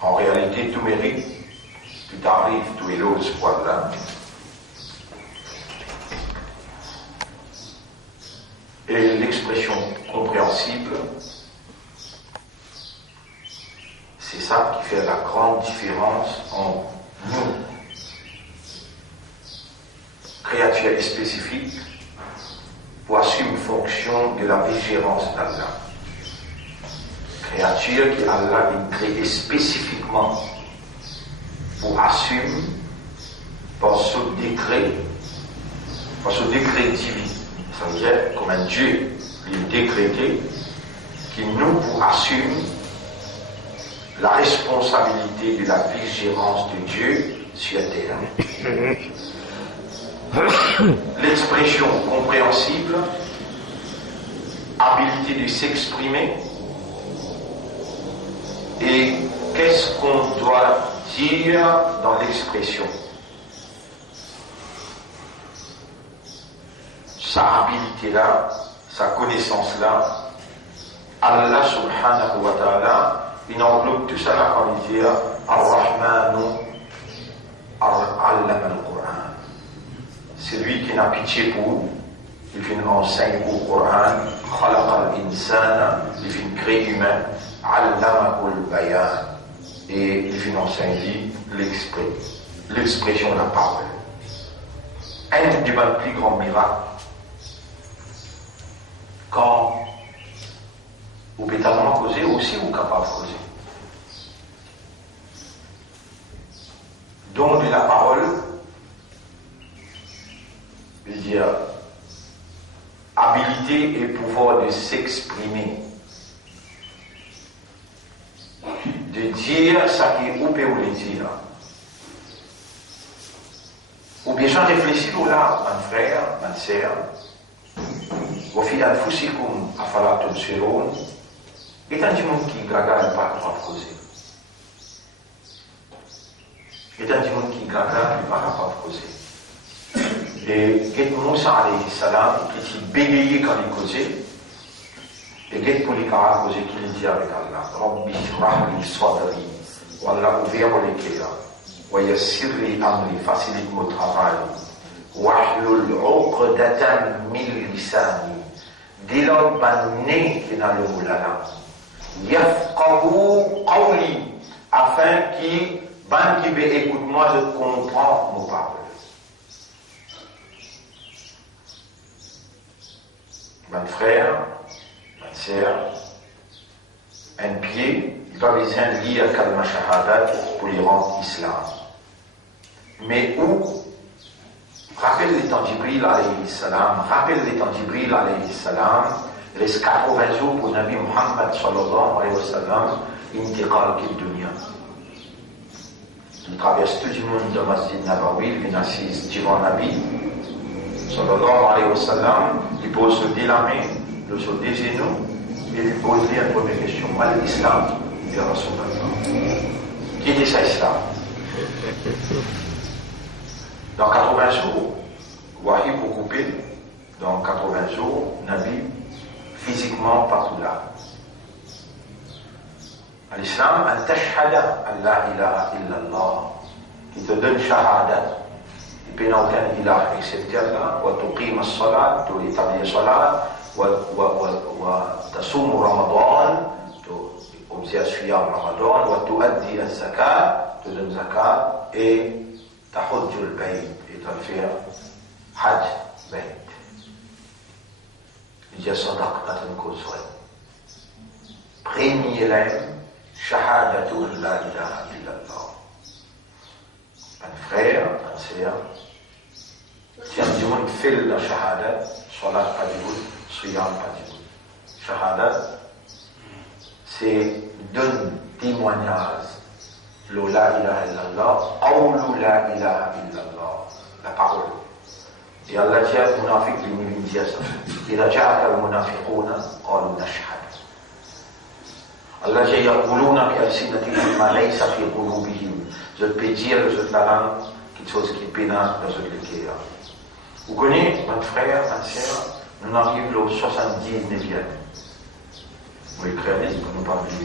En réalité, tout mérite, tout arrive, tout est l'eau, ce poil-là. Et l'expression compréhensible, c'est ça qui fait la grande différence entre nous, créatures spécifiques, pour assumer une fonction de la vigilance d'Allah. Créature qui Allah a créée spécifiquement pour assumer par ce décret divin. Ça veut dire comme un Dieu qui est décrété, qui nous pour assumer la responsabilité de la vigilance de Dieu sur terre. L'expression compréhensible, habilité de s'exprimer, et qu'est-ce qu'on doit dire dans l'expression? Sa habilité-là, sa connaissance-là, Allah subhanahu wa ta'ala, il englobe tout ça là quand il dit Ar-Rahmanu Allama al-Qur'an. C'est lui qui n'a pitié pour vous, il fait une enseigne au Coran, Khalaqa al-Insana, il fait une crée humain, Allama al-Bayan, et il fait une enseigne l'expression de la parole. Un des plus grands miracles, quand vous pouvez tellement causer, aussi vous capable de causer. Don de la parole, je veux dire, habilité et pouvoir de s'exprimer, de dire ce qui ou peut ou le dire. Ou bien j'en réfléchis là, mon frère, ma sœur, وفي أنفسكم أفلا تبصرون. Et tant de monde qui gaga pas capable de causer. Et tant de monde qui gaga pas capable de causer. Et Get Moussa alayhi salam, qui bégayait quand il causait, et Get Polikara causait qu'il dit avec Allah, Rabbi shrah li sadri, wa Allah ouvert les cœurs, wa yassir li amri, facilite mon travail, wahlul uqdatan min lisani, dilog banné qui n'a le moulala, yafqahu qawli, afin qu'il ban qui écoute-moi, je comprends nos paroles. Mon frère, ma sœur, un pied, il va besoin de lire Kalma Shahadat pour lui rendre islam. Mais où, rappelle les temps Jibril alayhi salam, reste 80 jours pour Nabi Muhammad sallallahu alayhi wa sallam, intiqal kil dunya. Il traverse tout le monde de Masjid Nabawi, il vient assise devant Nabi sallallahu alayhi wa sallam, il pose le la main, le sur des genoux, et il pose la première question, mal l'islam, et Rasulallah. Qui dit ça islam? Dans 80 jours, Wahi pour couper, dans 80 jours, Nabi, physiquement partout là. L'islam, un tashhada, Allah ilaha illallah, qui te donne shahada. Il n'y a aucun ilah excepté Allah, wa tuqim as-salat, tu établis salat, wa tasum Ramadan, tu observes Ramadan, wa tuaddi az-zakat, tu donnes zakat, et tahujju al-bayt, et tu fais hajj, bayt. Il y a sadaqat al-kuzwa. Premier lème, shahadatu an la ilaha illallah. Un frère, un sœur, si un monde fait la shahada, salat pas du tout, siyam pas du tout. Shahada, c'est donne témoignage, la ilaha illallah, qawlu la ilaha illallah, la parole. Et Allah dit à munafiq, il dit ça. إذا جاءك المنافقون قالوا نشهد. Allah dit يقولون بألسنتهم ما ليس في قلوبهم. Je peux dire de la langue quelque chose qui pénètre dans le cœur. Vous connaissez, mon frère, ma sœur, nous arrivons au 79e. Vous écrivez, pour nous parler de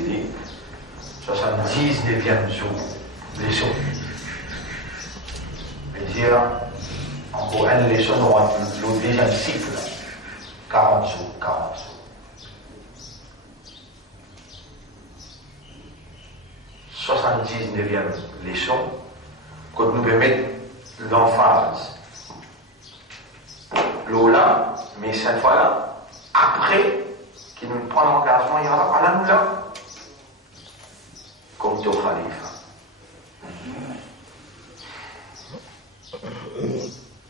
79e jour, leçon. C'est-à-dire, encore une leçon, nous deuxième cycle, 40 jours, 40 jours. 79e leçon, quand nous pouvons mettre l'emphase. L'Ola, mais cette fois-là, après qu'il nous prend l'engagement, il y aura à la moula. Comme tout khalifa.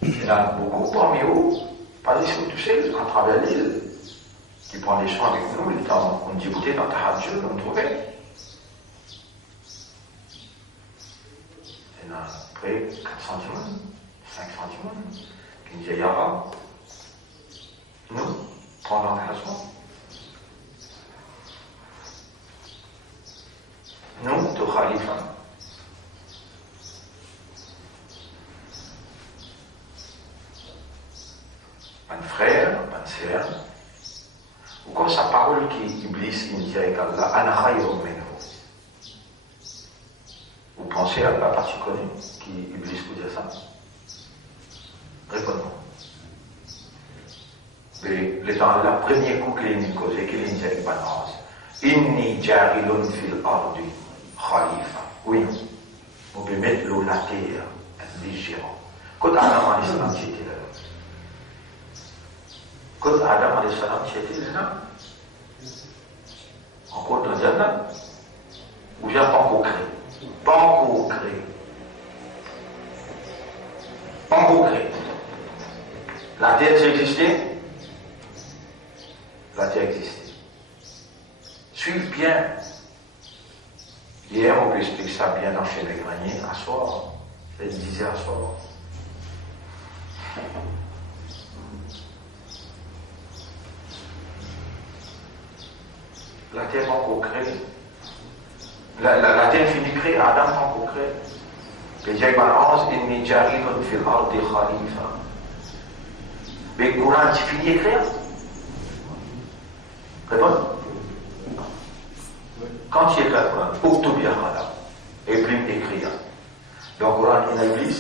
Il y en a beaucoup parmi eux, pas ici tout seul, à travers l'île, qui prend des soins avec nous, il est en Djibouti, dans Tahadjou, on trouvait. Il y en a près 400 monde, 500 monde, qui nous disent Yara, nous, prendre l'engagement. Nous, tout khalifa. Un frère, une sœur, ou comme sa parole qui Iblis il dit avec Allah, Ana khayrun minhu. Vous pensez à la partie connue qui Iblis vous dit ça? Répondons. Mais dans le premier coup qu'il nous causé, qu'il nous dit avec Banaz, Inni jarilun fil ardi khalifa. Oui, on peut mettre l'eau la terre, un légèrement. Quand Adam alayhi salam était là. Quand Adam alayhi salam était là, encore dans le Jannah, où j'ai pas encore créé. Pas encore créé. Pas encore créé. La terre existait. La terre existait. Suivez bien. Hier, on peut expliquer ça bien dans chez les graniers, à soir. Elle disait à soir. La terre pas encore créée. La terre finit créée, Adam pas encore créé. Et Dieu balance, inni jarilun fil ardi khalifa. Mais le Coran, tu finis d'écrire? Réponds. Quand tu écris le Coran, Octobia Khala, et puis écrire. Dans le Coran, il y a Iblis.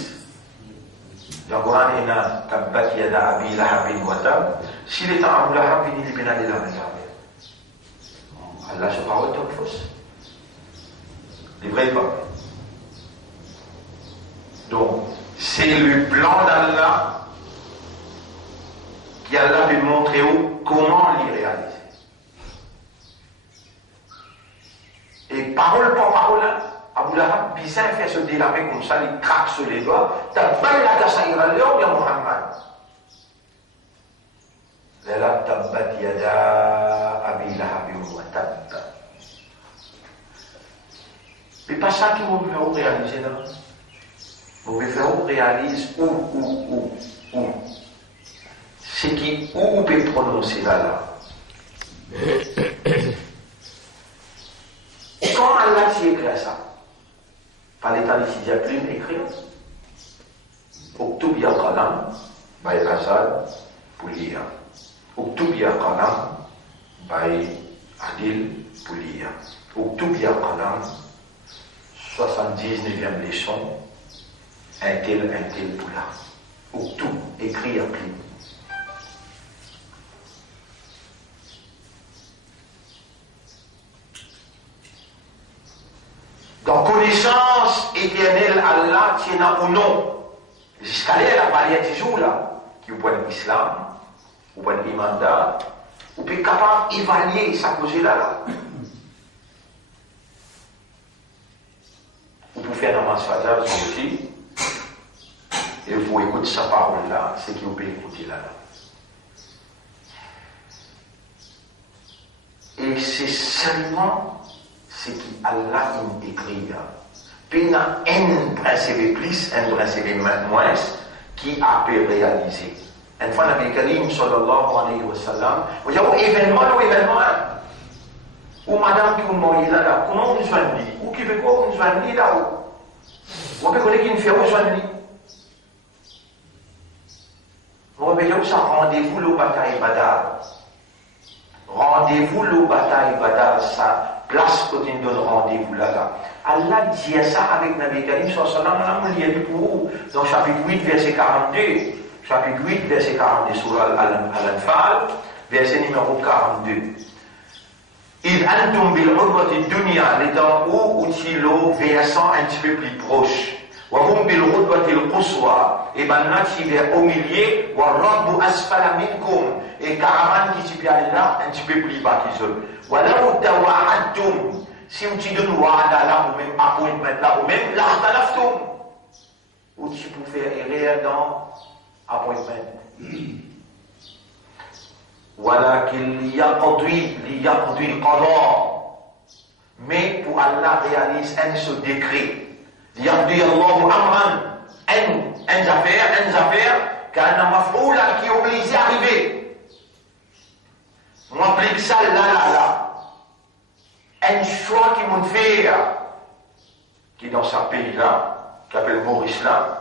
Dans le Coran, il y a Tabbat Yada Abi Lahabin Watab. S'il est en Abu Lahab, il est bien allé là, Allah se parle de fausse. Les vrais pas. Donc, c'est le plan d'Allah qui Allah peut montrer comment l'y réaliser. Et parole par parole, Abu Lahab, bizarre fait se délaver comme ça, il craque sur les doigts. T'as pas la casaïra l'heure, bien Muhammad. Là, tabbat yada abi lahabin wa tabba. Mais pas ça qui vous fait réaliser là. Vous pouvez faire réaliser où. C'est qui, où vous pouvez prononcer là. Quand Allah s'y écrit ça, par l'état de Sidia Plume écrit, Oktub ya qalam, by Azad, Poulia. Oktub ya qalam, by Adil, Poulia. Oktub ya qalam, 79e leçon, un tel Poula. Oktub, écrit à Plume. Donc, connaissance éternelle, Allah tient au nom. Jusqu'à la barrière du jour là, qui vous voit l'islam, vous voit l'imanda, vous pouvez capable d'évaluer sa cause là. Vous pouvez faire un massage aussi, et vous écoutez sa parole là, c'est qui vous pouvez écouter là. Et c'est seulement ce qui Allah écrit. Puis il y a un principe plus, un principe moins, qui a pu réaliser. Une fois, Nabi Karim, sallallahu alayhi wa sallam, il y a un événement, où madame qui vous mourit là, comment vous joignez? Ou qui veut quoi vous joignez là-haut? Vous pouvez connaître qui ne fait où joignez? Vous pouvez où ça rendez-vous le bataille Badar. Rendez-vous le bataille Badar, ça. place que tu donnes rendez-vous là. Allah dit ça avec Nabi Karim sallallahu alayhi wa sallam pour vous. Dans chapitre 8, verset 42. Chapitre 8, verset 42, sur Al-Anfal, verset numéro 42. Il antum bil urwati dunya, les temps où le versant un petit peu plus proche. Wa hum bil urwati al-quswa, et maintenant qui vers au milieu, wa rabbu asfala minkum, et caravane qui s'y aller là, un petit peu plus bas qu'ils sont. Wa law tawa'adtum, si vous t'y donnez wa'ada là, ou même appointment là, ou même là, talaftum, ou tu peux faire erreur dans appointment. ولكن ليقضي القضاء, mais pour Allah réalise ce décret. ليقضي الله أمرا, une affaire كان مفعولا qui est obligé à arriver. On applique ça là. Un choix qui m'ont fait, qui est dans ce pays-là, qui s'appelle Maurice là,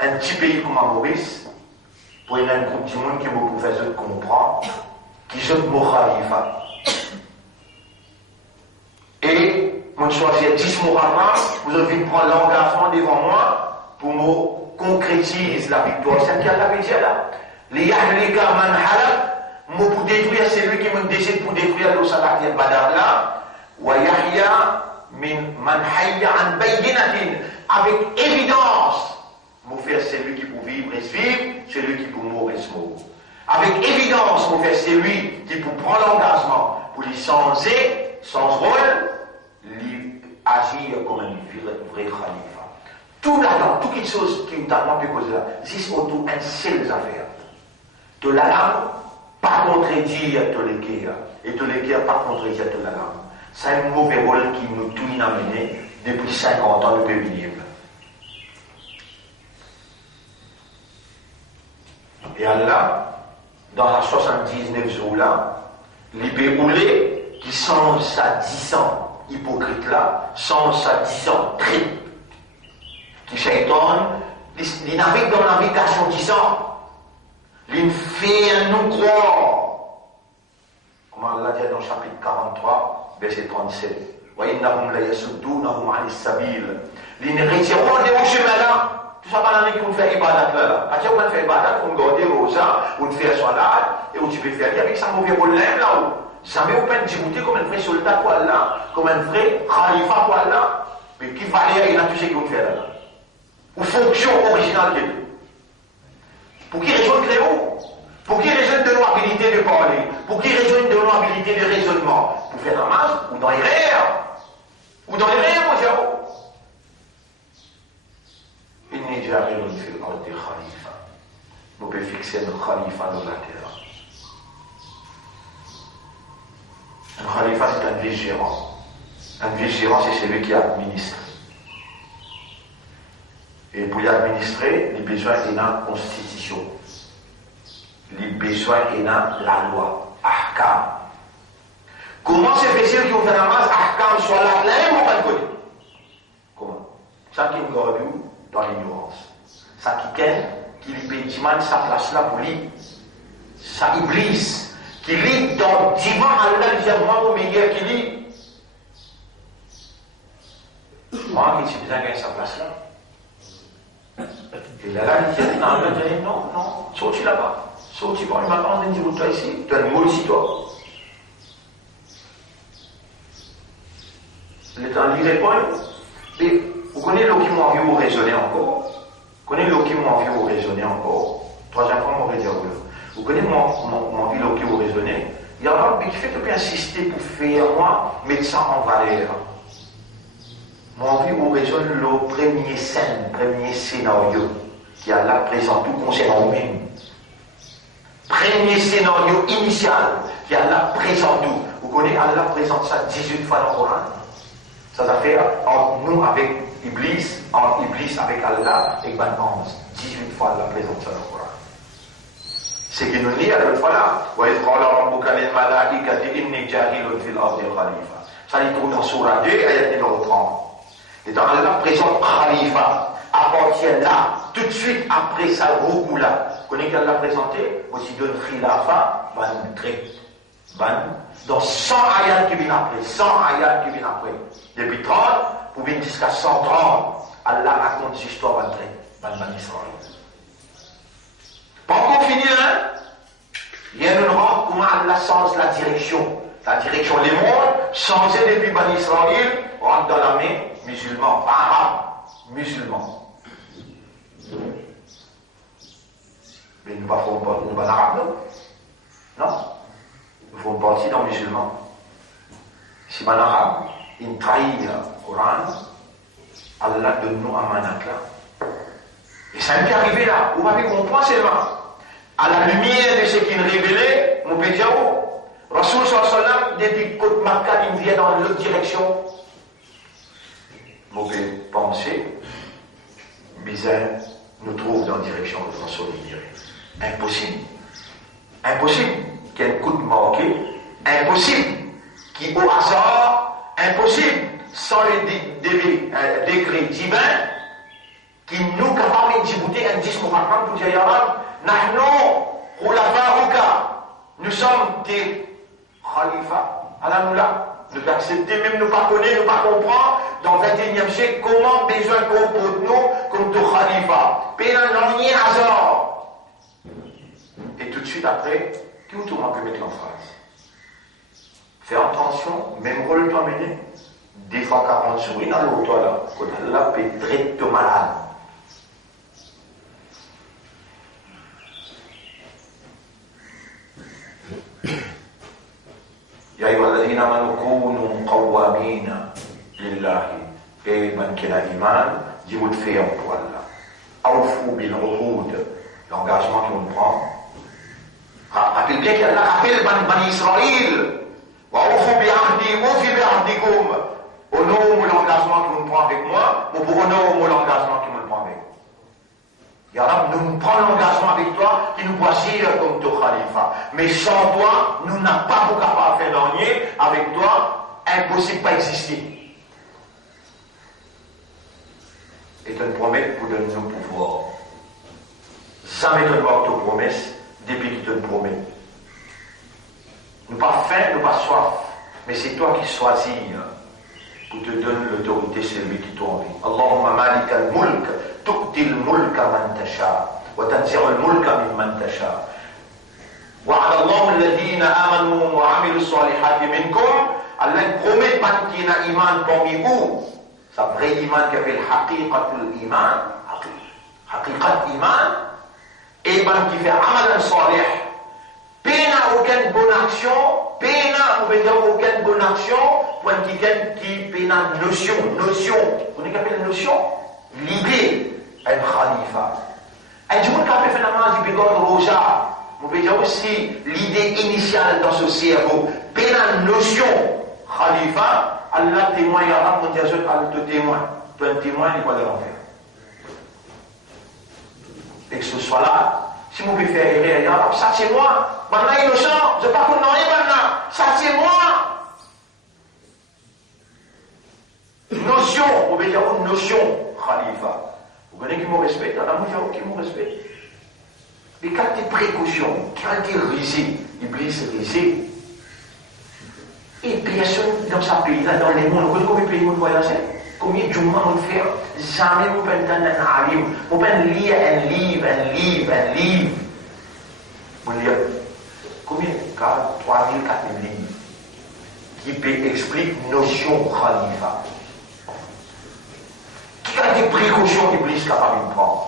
un petit pays comme Maurice, pour un groupe du monde qui vous pouvez comprendre, qui sont Mokhalifa. Et, mon choisir 10 Muharram, vous avez prendre l'engagement devant moi pour me concrétiser la victoire. C'est ce qu'il avait dit là. Les Yahlika man halak, pour détruire celui qui me décide pour détruire le salat de Badar là, wa Yahya man hayya an bayyinatin, avec évidence. Vous faire celui qui peut vivre et vivre, celui qui peut mourir et mourir. Avec évidence, vous faire celui qui peut prendre l'engagement pour lui changer, sans rôle, lui agir comme un vrai khalifa. Tout là-dedans, toute chose qui nous a pu causer là, c'est autour une seule affaire. De la langue, pas contredire de l'équerre, et de l'équerre, pas contredire de la langue. C'est un mauvais rôle qui nous tout mené depuis 50 ans depuis le Et Allah, dans la 79 jours-là, les béoulés qui sont sadisants, hypocrites là, sont sadisants, tripes, qui shaitan, ils naviguent dans la navigation disant, ils fait nous croire. Comment Allah dit dans le chapitre 43, verset 37. وَإِنَّهُمْ لَيَسُدُّونَهُمْ عَنِ السَّبِيلِ. Ils ne retireront des chemins là. Tout ça, pendant qu'on fait ibadat là. Quand on fait ibadat, on garde rosa, on fait salat, et on peut faire avec ça mauvais problème là-haut. Jamais on peut discuter comme un vrai soldat pour Allah, comme un vrai khalifa pour Allah, mais qui valait il a tout ce qu'on fait là. Ou fonction originale de Dieu. Pour qui raison de Léo, pour qui raison de nos habilités de parler, pour qui raison de nos habilités de raisonnement, pour faire la masse, ou dans les rêves, mon diable. Inni ja'ilun fil ardi khalifa. Nous pouvons fixer un khalifa dans la terre. Un khalifa, c'est un vice-gérant. Un vice-gérant, c'est celui qui administre. Et pour y administrer, les besoins sont dans la constitution. Les besoins sont dans la loi. Ahkam. Comment c'est possible qu'il y ait un ahkam soit là, ou pas le côté? Comment? Ça qui est encore dans l'ignorance. Ça qui lui sa place là pour lui. Ça iblis. Qui lit dans divan Allah, il dit moi au meilleur qui lit. Moi qui suis besoin de sa place là. Et là, il dit non, sorti là-bas. Sorti par le matin, on dit toi ici, tu as le mot ici toi. L'État lui répond, mais vous connaissez l'eau qui m'a envie de raisonner encore. Vous connaissez l'eau qui m'a envie de raisonner encore. Troisième fois, on va dire vous connaissez mon envie l'eau qui vous raisonner. Il y a un qui fait que peut insister pour faire moi mettre ça en valeur. Mon envie vous raisonne le premier scène, premier scénario qui a là présent tout concernant nous-mêmes. Premier scénario initial qui a là présent tout. Vous connaissez Allah présente ça 18 fois dans le Coran. Ça va faire entre nous avec Iblis, entre Iblis avec Allah et Ben 18 fois Allah présente ça dans le Coran. C'est qui nous dit à l'autre fois là, ça il trouve dans Surah 2, ayat numéro 30. Et dans Allah présente Khalifa, appartient là, tout de suite après ça, beaucoup là. Vous connaissez qu'elle l'a présenté, aussi donne Khilafa, dans 100 ayats qui viennent après, 100 ayats qui viennent après. Depuis 30, pour venir jusqu'à 130, Allah raconte cette histoire entre Ban Israël. Pas encore fini, hein? Il y a une rente comment Allah change la direction. La direction des mondes, changé depuis Ban Israël, rentre dans la main musulman, pas arabe, musulman. Mais nous ne faisons pas l'arabe, non? Non. Nous faisons partie d'un musulman. Si un arabe, il trahit le Coran, Allah donne-nous un manat là. Et ça m'est arrivé là. Vous m'avez compris seulement. À la lumière de ce qu'il révélait, mon pédiao, Rasoul sallam, depuis Côte Makkah, il vient dans l'autre direction. Mauvais pensée, bizarre, nous trouve dans la direction de Rasoul, il dirait. Impossible. Impossible qu'il y ait un coup de marqué. Impossible qui au hasard, impossible sans les décrets divins qui nous capables de Djibouti un disque pour dire Yarab, nous sommes des khalifas. Alors nous acceptons, même nous pas connaître, nous pas comprendre dans le 21e siècle comment besoin qu'on pour nous comme des khalifas. Pénal rien hasard. Et tout de suite après, tout le monde peut mettre en phrase. Fais attention, même rôle toi mener. Des fois 40 jours, il y a l'autre là, quand Allah peut traiter malade. يا أيها الذين آمنوا كونوا قوامين لله et man qui a l'iman, dit vous de faire pour Allah. Awfou bil uqud, l'engagement qu'on prend. Rappelez bien qu'Allah rappelle Bani Israël. Wa awfou bi ahdi, awfi bi ahdikum. Honorez l'engagement que vous prenez avec moi, ou pour honorer l'engagement que vous prenez avec vous. Ya Rab, nous prenons l'engagement avec toi qui nous voici comme ton khalifa. Mais sans toi, nous n'avons pas beaucoup à faire d'ennier. Avec toi, impossible pas exister. Et tu te promets pour donner nos pouvoirs. Jamais tu ne vois ta promesse depuis que tu te promets. Nous pas faim, nous pas soif. Mais c'est toi qui choisis pour te donner l'autorité celui qui t'a envie. Allahumma malik al-mulk. تؤتي الملك من تشاء وتنزع الملك ممن تشاء وعلى الله الذين آمنوا وعملوا الصالحات منكم Allah promet pas qu'il y a un iman parmi vous ça vrai iman qui appelle haqiqatul iman haqiqat iman et man qui fait amal salih pena aucune bonne action pena aucune bonne action point qui pena notion vous connaissez qu'appelle notion l'idée un khalifa. Un jour, quand on fait la main du bigode roja, on peut dire aussi l'idée initiale dans ce cerveau. Mais la notion khalifa, Allah témoigne, Allah pour dire Allah te témoigne. Tu es un témoin, il va de l'enfer. Et que ce soit là, si vous pouvez faire errer, ça c'est moi. Maintenant, innocent, je ne sais pas qu'on n'en est maintenant. Ça c'est moi. Notion, on peut dire une notion khalifa. Vous connaissez qui me respecte, la mouche qui me respecte. Mais quand tu es précaution, quand tu es risé, Iblis est risé. Et personne dans ce pays-là, dans les mondes, vous connaissez combien de pays vous voyagez? Combien de gens vont faire? Jamais vous pouvez entendre un alim. Vous pouvez lire un livre. Vous lire combien? 3000, 4000 livres qui peut expliquer notion khalifa. Qui a des précautions qu'Iblis est capable de prendre?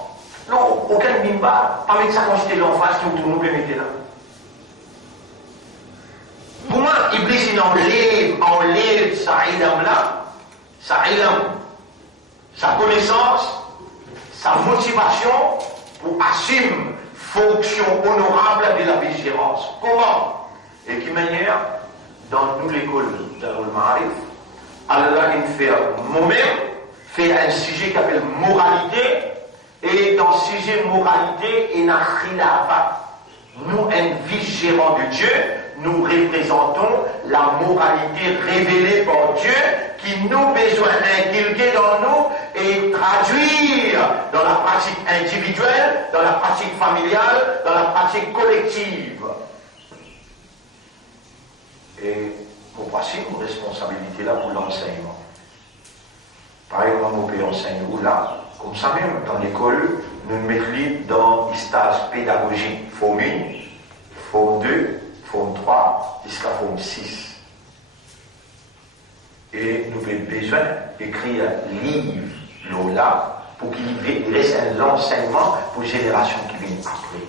Non, aucun mimba, pas mettre ça quand j'étais l'enfance, tout le monde peut mettre là. Pour moi, Iblis il enlève sa ilm là, sa connaissance, sa motivation pour assumer fonction honorable de la vigilance. Comment? Et de quelle manière? Dans nous l'école d'Al Ma'arif, Allah il fait moi-même fait un sujet qui s'appelle moralité, et dans ce sujet moralité, il y a un khilafa. Nous, un vice-gérant de Dieu, nous représentons la moralité révélée par Dieu qui nous besoin d'inculquer dans nous et traduire dans la pratique individuelle, dans la pratique familiale, dans la pratique collective. et pour passer une responsabilité là pour l'enseignement. Par exemple, on peut enseigner ou là, comme ça même dans l'école, nous mettons dans les stages pédagogiques, forme 1, forme 2, forme 3, jusqu'à forme 6. Et nous avons besoin d'écrire un livre là pour qu'il reste un enseignement pour les générations qui viennent après.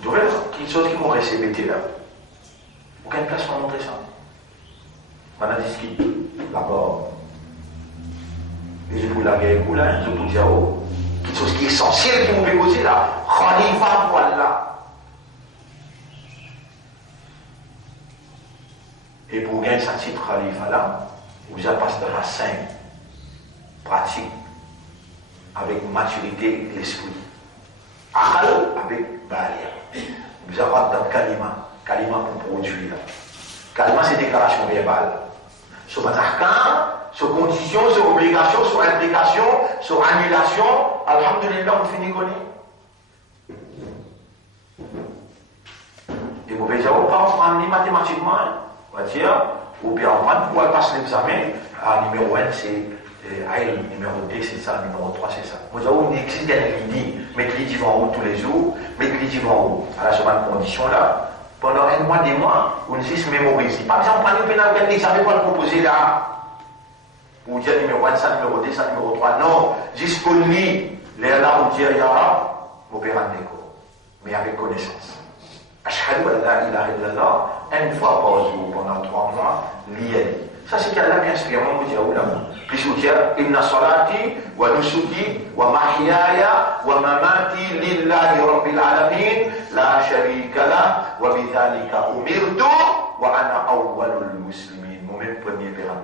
Vous verrez quelque chose qui m'ont répété là. Aucune place pour montrer ça. On a discuté d'abord. Et je vous la guerre pour là, je vous dis quelque chose qui est essentiel qui vous pouvez poser là. Khalifa pour Allah. Et pour gagner ce titre Khalifa là, vous avez passé de la simple, pratique, avec maturité et l'esprit. Akal avec barrière. Vous avez dans kalima pour produire. Kalima c'est déclaration verbale. Sur matahkam, sur condition, sur obligation, sur implication, sur annulation, alhamdulillah, on finit connu. Et vous pouvez dire, on peut en prendre mathématiquement, on va dire, ou bien on prend pour passer l'examen, numéro 1 c'est AIL, numéro 2 c'est ça, numéro 3 c'est ça. Vous avez on existe un lit, mettre les livres en haut tous les jours, mettre les livres en haut, à la seconde condition là, pendant un mois, des mois, on juste mémorise. Par exemple, on prend une pénale, un examen pour le proposer là. Vous dire numéro 1, ça, numéro 2, ça, numéro 3. Non, jusqu'au lit, les là, on dit, Yara, vous pouvez rendre mais avec connaissance. Ashhadu an la ilaha illallah, une fois par jour, pendant 3 mois, lié. Ça, c'est qu'Allah bien sûr, on vous dit, puis vous dire, inna salati, wa nusuki, wa mahyaya, wa mamati, lillahi rabbil alamin, la sharika la, wa bidhalika umirtu, wa ana awwalul muslimin. Mon même premier père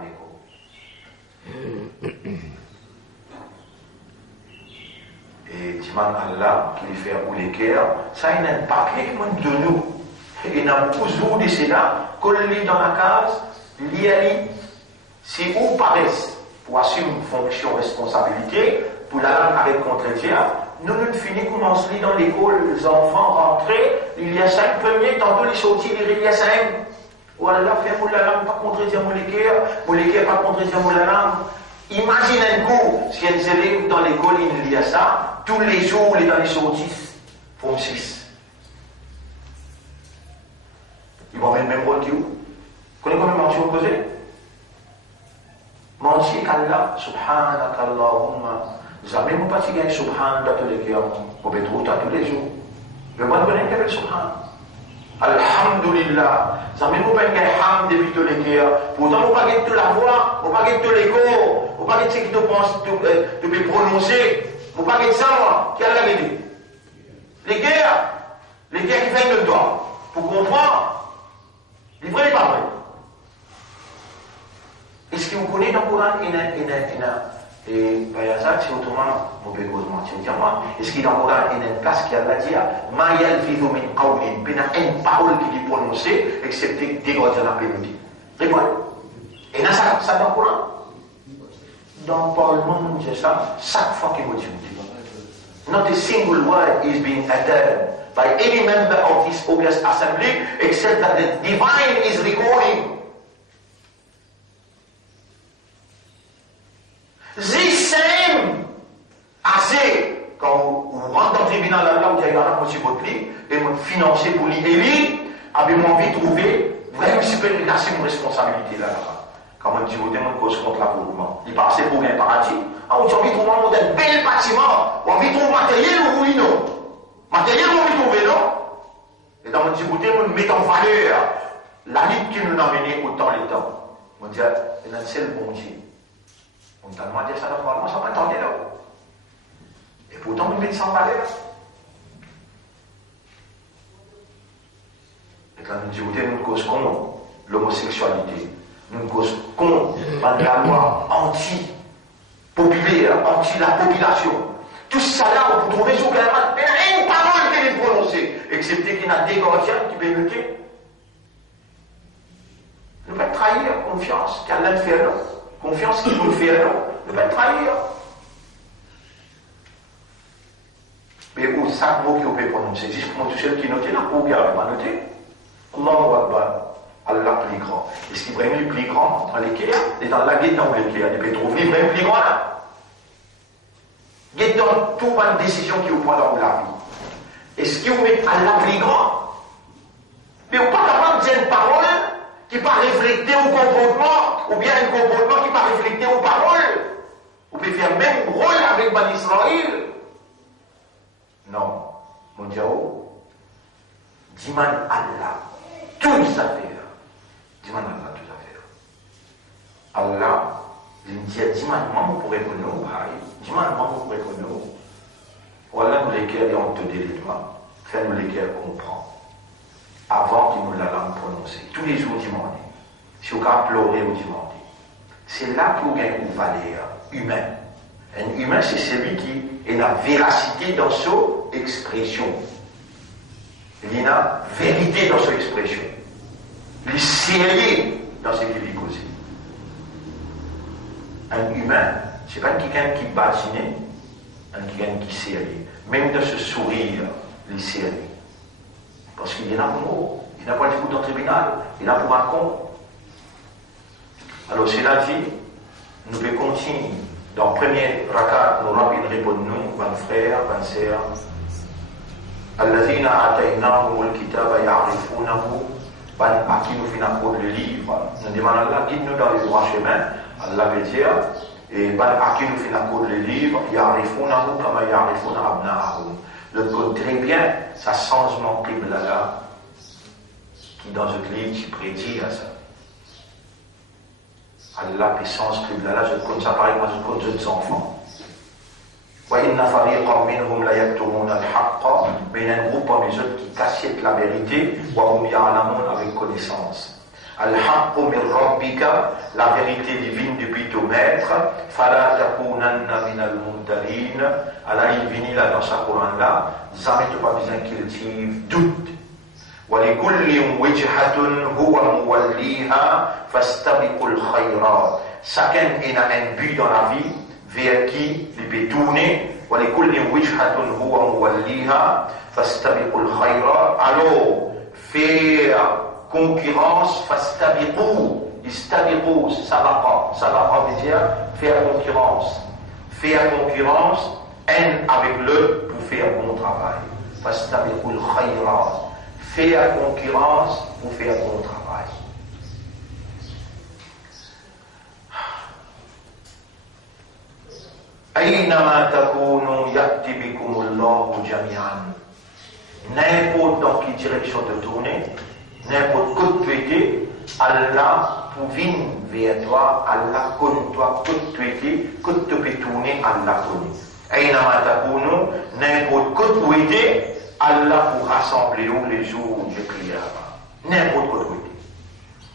et Timan Allah qui lui fait rouler cœur, ça il n'a pas quelqu'un de nous. Il n'a beaucoup de cela, qu'on lit dans la case, l'IAI, c'est où paraissent pour assumer une fonction, responsabilité, pour la langue avec contre-tiers. Nous finissons comme on se lit dans l'école, les enfants rentrés, il y a 5 premiers, tantôt les sorties, il y a 5. Ou alors, fait pour la langue, pas contredire mon l'équerre, pas contredire mon la langue. Imagine un coup, si un élève dans l'école, il lit à ça, tous les jours, il est dans les sorties, font 6. Ils vont mettre le même rôle que vous. Vous connaissez combien de mentions opposées? Mentir qu'Allah, subhanaka Allahumma, jamais vous pas si gagne subhan dans tous les cas, vous pouvez trouver tous les jours. Mais moi, je connais qu'avec subhan. Alhamdulillah, jamais vous pas gagner ham depuis tous les cas. Pourtant, vous pas gagner toute la voix, vous pas gagner tous les cours, vous pas gagner ce qui te pense, de me prononcer. Vous pas gagner ça, qui a la dit? Les guerres qui viennent de toi, pour comprendre. Les vrais et pas vrai. Est-ce que vous connaissez dans le Coran, et Bayazak, c'est autrement, on peut mentir, est-ce qu'il y a dans le Coran une place qui a dit, Ma yalfidhu min qawlin, il y a une parole qui est prononcée, excepté des gars qui ont appelé le dit. Répondez. Et là, ça dans le Coran. Dans le Parlement, c'est ça, chaque fois qu'il vous dit. Not a single word is being uttered by any member of this august assembly, except that the divine is recording. This same assez, quand vous rentrez dans le tribunal là, vous avez un petit peu de lit, et vous financez pour l'élire, avez-vous envie de trouver vraiment une responsabilité là. Quand on dit, vous avez une cause contre l'avortement, il passe pour un paradis. On a envie de trouver un modèle bel bâtiment, on a envie de trouver matériel ou oui, non. Matériel, on a envie de trouver, non. Et dans notre Djibouti, on met en valeur la lutte qui nous a mené autant les temps. On dit, il y a un seul bon Dieu. On t'a demandé ça dans le Parlement, ça m'attendait là. Et pourtant, on met ça en valeur. Et quand nous disons, nous cause contre l'homosexualité, nous cause contre la loi anti-populaire, anti-la population. Tout ça là, on peut trouver sur le il y a une parole qui est prononcée, excepté qu'il y a des gardiens qui peuvent lutter. Nous pouvons trahir la confiance qu'Allah fait là. Confiance qu'il faut le faire, non? Ne pas trahir. Mais où ça chaque mot qui peut prononcer. Juste pour tout seul qui note là, pour qui n'arrive pas noté. Allahu Akbar. Allah plus grand. Est-ce qu'il est plus grand dans l'équerre? Et dans la guette dans l'équerre, il peut trouver vraiment plus grand là. Guette dans toute une décision qui vous prend dans la vie. Est-ce qu'il vous met Allah plus grand? Mais vous n'êtes pas capable de dire une parole qui pas refléter au comportement, ou bien un comportement qui pas refléter aux paroles. Vous pouvez faire le même rôle avec Bani Israël. Non. Mon Dieu, dis-moi Allah, tout les affaires. Dis-moi Allah, tout les affaires. Allah, il me dit, dis-moi, maman pourrait que nous, dis-moi, maman pourrait que nous. Voilà, nous lesquels on te dit les doigts, fais-nous lesquels comprend. Avant qu'il nous la langue prononcée. Tous les jours du monde. Si vous avez pleuré ou du monde. C'est là que vous gagnez une valeur humaine. Un humain, c'est celui qui a la véracité dans son expression. Il y a la vérité dans son expression. Il est sérieux dans ce qu'il dit aussi. Un humain, ce n'est pas quelqu'un qui badine, quelqu'un qui est sérieux. Même dans ce sourire, il est sérieux. Parce qu'il y en a pour nous, il n'y a pas de dans le tribunal, il y en a pour un con. Alors c'est la vie, nous pouvons continuer. Dans le premier rakat, nous rapidement répondons, mes frères, mes sœurs. الذين آتيناهم الكتاب يعرفونه à qui nous finissons le livre. Nous demandons Allah, guide-nous dans les droits chemins. Allah veut dire, et à qui nous finissons le livre, يعرفونه كما يعرفون أبناءهم. Le code très bien, ça changement là qui dans ce livre qui prédit à ça. Allah puissance là, je compte ça pareil, moi je compte d'autres enfants. وإن فريقا منهم لا يكتمون الحق mais il y a un groupe parmi eux qui cachent la vérité وهم يعلمون avec connaissance. الحق من ربك, la vérité divine depuis ton maître. فلا تكونن من الممترين. Allah il vient là dans sa Coran là, jamais tu pas besoin qu'il tive doute. ولكل وجهة هو موليها فاستبقوا الخيرات. Chacun a un but dans la vie vers qui il peut tourner. ولكل وجهة هو موليها فاستبقوا الخيرات. Alors faire concurrence, fastabiqou, istabiqou, ça va veut dire faire concurrence. Faire concurrence, avec le pour faire bon travail. Fastabiqou al-khayrat. Faire concurrence pour faire bon travail. أينما تكونوا يأتي بكم الله جميعا. N'importe dans quelle direction de tourner, n'importe quoi tu étais, Allah pour venir vers toi, Allah connaît toi, que tu étais, que tu peux tourner, Allah connaît. Aynama takunu, n'importe quoi tu étais, Allah pour rassembler nous les jours de prière. N'importe quoi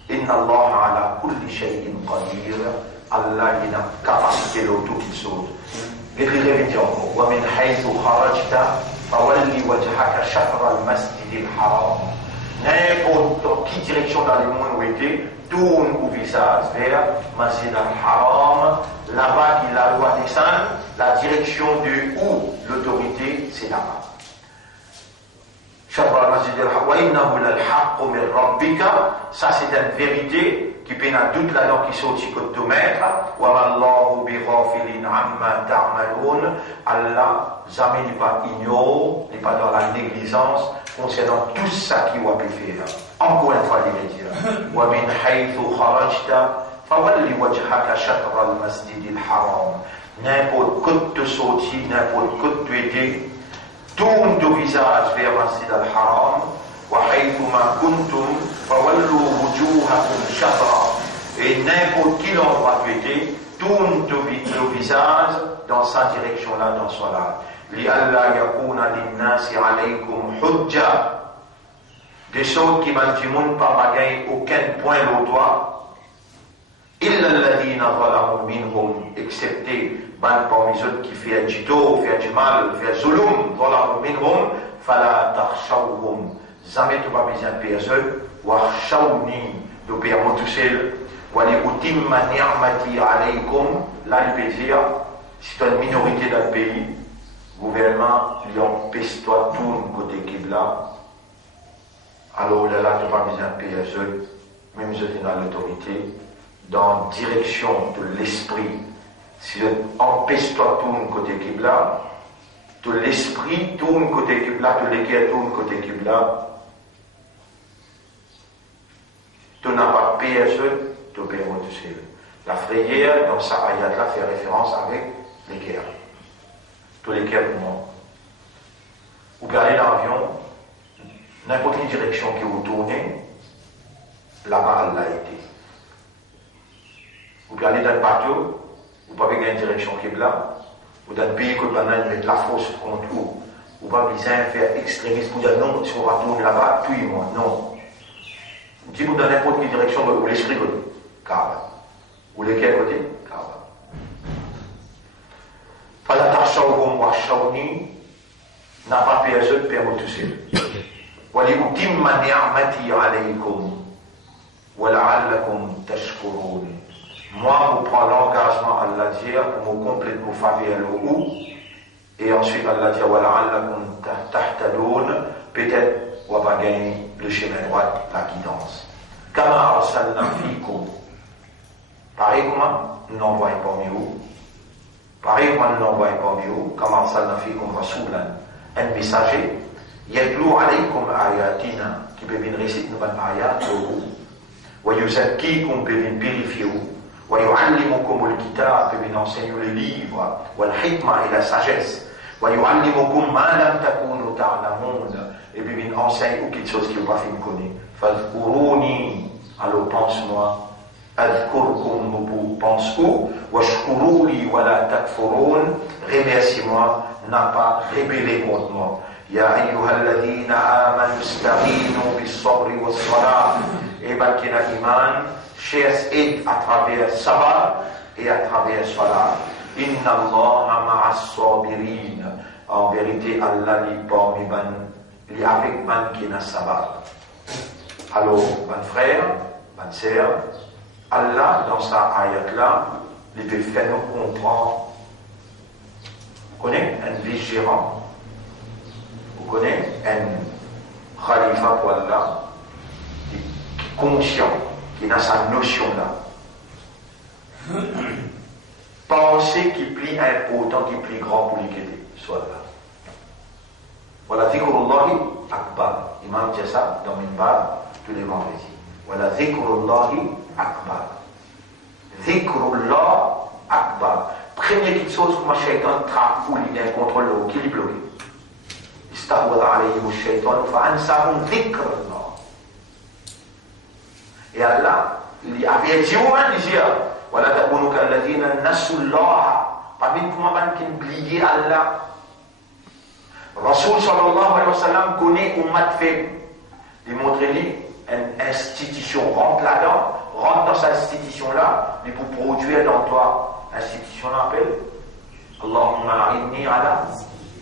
tu étais. Inna Allah ala kulli shay'in qadir. Allah il a capacité de tout qu'il saute. ومن حيث خرجت فولي وجهك شطر المسجد الحرام. N'importe dans quelle direction dans le monde où était, tourne au visage vers Masjid al-Haram, là-bas il a loi descendre, la direction de où l'autorité c'est là-bas. شطر المسجد الحرام وإنه للحق من ربك. Ça c'est une vérité qui peut à toute la langue qui sortit de ton maître. وَمَا اللَّهُ بِغَافِلٍ عَمَّا تَعْمَلُونَ. Allah jamais n'est pas ignore, n'est pas dans la négligence concernant tout ça qu'il va faire. Encore une fois, il va dire وَمِنْ حَيْثُ خَرَجْتَ فَوَلِّ وَجْهَكَ شَطْرَ الْمَسْجِدِ الْحَرَامِ. N'importe que tu sortis, n'importe que tu étais, tourne ton visage vers Masjid al-Haram. وحيثما كنتم فولوا وجوهكم شطرا. Et n'importe qui l'endroit tu étais, tourne ton visage dans sa direction là, dans son là. لئلا يكون للناس عليكم حجة. Des choses qui m'a dit monde pas gagner aucun point au doigt. إلا الذين ظلموا منهم, excepté parmi eux qui fait du tort, fait du mal, fait zulum, ظلموا منهم فلا تخشوهم. Jamais tu vas besoin de personne, wakhshawni, de permettre tout seul, wa li utimma ni'mati alaykum, là il peut dire, si tu as une minorité dans le pays, gouvernement, lui empêche-toi tout côté Qibla. Alors là, tu n'as pas besoin de payer ceux, même si tu es dans l'autorité, dans la direction de l'esprit. Si empêche-toi tout côté Qibla, tout l'esprit tourne côté Qibla, tout l'équerre tourne côté Qibla, tu n'as pas payé ceux, tu payes tout seul. La frayère, dans sa ayat-là, fait référence avec l'équerre. Tout l'équerre du monde. Vous regardez l'avion, n'importe quelle direction qui vous tournez, là-bas, elle a été. Vous regardez dans le bateau, vous n'avez pas une direction qui est là, ou dans le pays que vous avez la force contre vous, vous n'avez pas besoin de faire extrémiste pour dire non, si on va tourner là-bas, tuez-moi. Non. Dis-vous dans n'importe quelle direction, vous l'esprit côté, Kaaba. Ou lequel côté, Kaaba. Fala tachawhum wa shawni, n'a pas payé eux, payez-moi tout seul. ولأتم نعمتي عليكم ولعلكم تشكرون. Moi, je prends l'engagement à Allah dire pour me complète pour faire le ou. Et ensuite, Allah dit ولعلكم تهتدون. Peut-être on va gagner le chemin droit, la guidance. كما أرسلنا فيكم. Pareil comment nous n'envoyons pas vous. Pareil comment nous n'envoyons pas vous. كما أرسلنا فيكم رسولا. Un messager. يتلو عليكم آياتنا qui peut venir réciter nos ayats pour vous ويزكيكم peut venir purifier vous ويعلمكم الكتاب peut venir enseigner les livres والحكمة et la sagesse ويعلمكم ما لم تكونوا تعلمون et peut venir enseigner ou quelque chose qui vous pas fait connaître فاذكروني alors pense-moi أذكركم vous pense-vous واشكروا لي ولا تكفرون remerciez-moi n'a pas rébellé contre moi. يا أيها الذين آمنوا استعينوا بالصبر والصلاة. Et bien qui n'a iman, cherche aide à travers sabat et à travers salat. Inna Allah ma'a sabirin. En vérité, Allah li parmi ban, li avec ban qui n'a sabat. Alors, ban frère, ban sœur, Allah dans sa ayat là, il peut faire nous comprendre. Vous connaissez un vice-gérant? Vous connaissez un khalifa pour Allah qui est conscient, qui a sa notion là. Penser qu'il plie important, qu'il plie grand pour lui aider, soit là. Voilà, zikrullahi akbar. Imam dit ça dans Minbar tous les vendredis. Voilà, zikrullahi akbar. Zikrullah akbar. Première chose que ma shaitan trappe ou il y a un contrôle qui est bloqué. استحوذ عليهم الشيطان فأنساهم ذكر الله. Et Allah, il avait dit au moins, il dit, ولا تكونوا كالذين نسوا الله. Parmi nous, qui oublié Allah. Rasoul sallallahu alayhi wa sallam connaît Ummat fait. Il montre lui une institution, rentre là-dedans, rentre dans cette institution-là, et pour produire dans toi, l'institution l'appelle Allahumma a'inni ala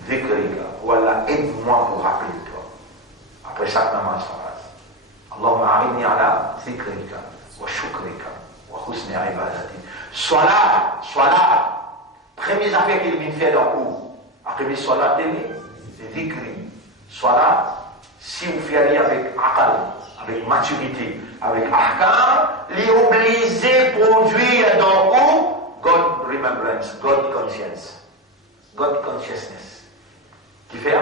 dhikrika. Voilà, aide-moi pour rappeler toi. Après chaque namaz phrase. Allahumma a'inni ala dhikrika wa shukrika wa husni ibadati. Sois là. Première affaire qu'il vient faire dans où? Après, sois là, c'est dhikri. Sois là, si vous faites avec aqal, avec maturité, avec ahkam, les obliger produire dans où? God remembrance, God conscience, God consciousness. Qui fait?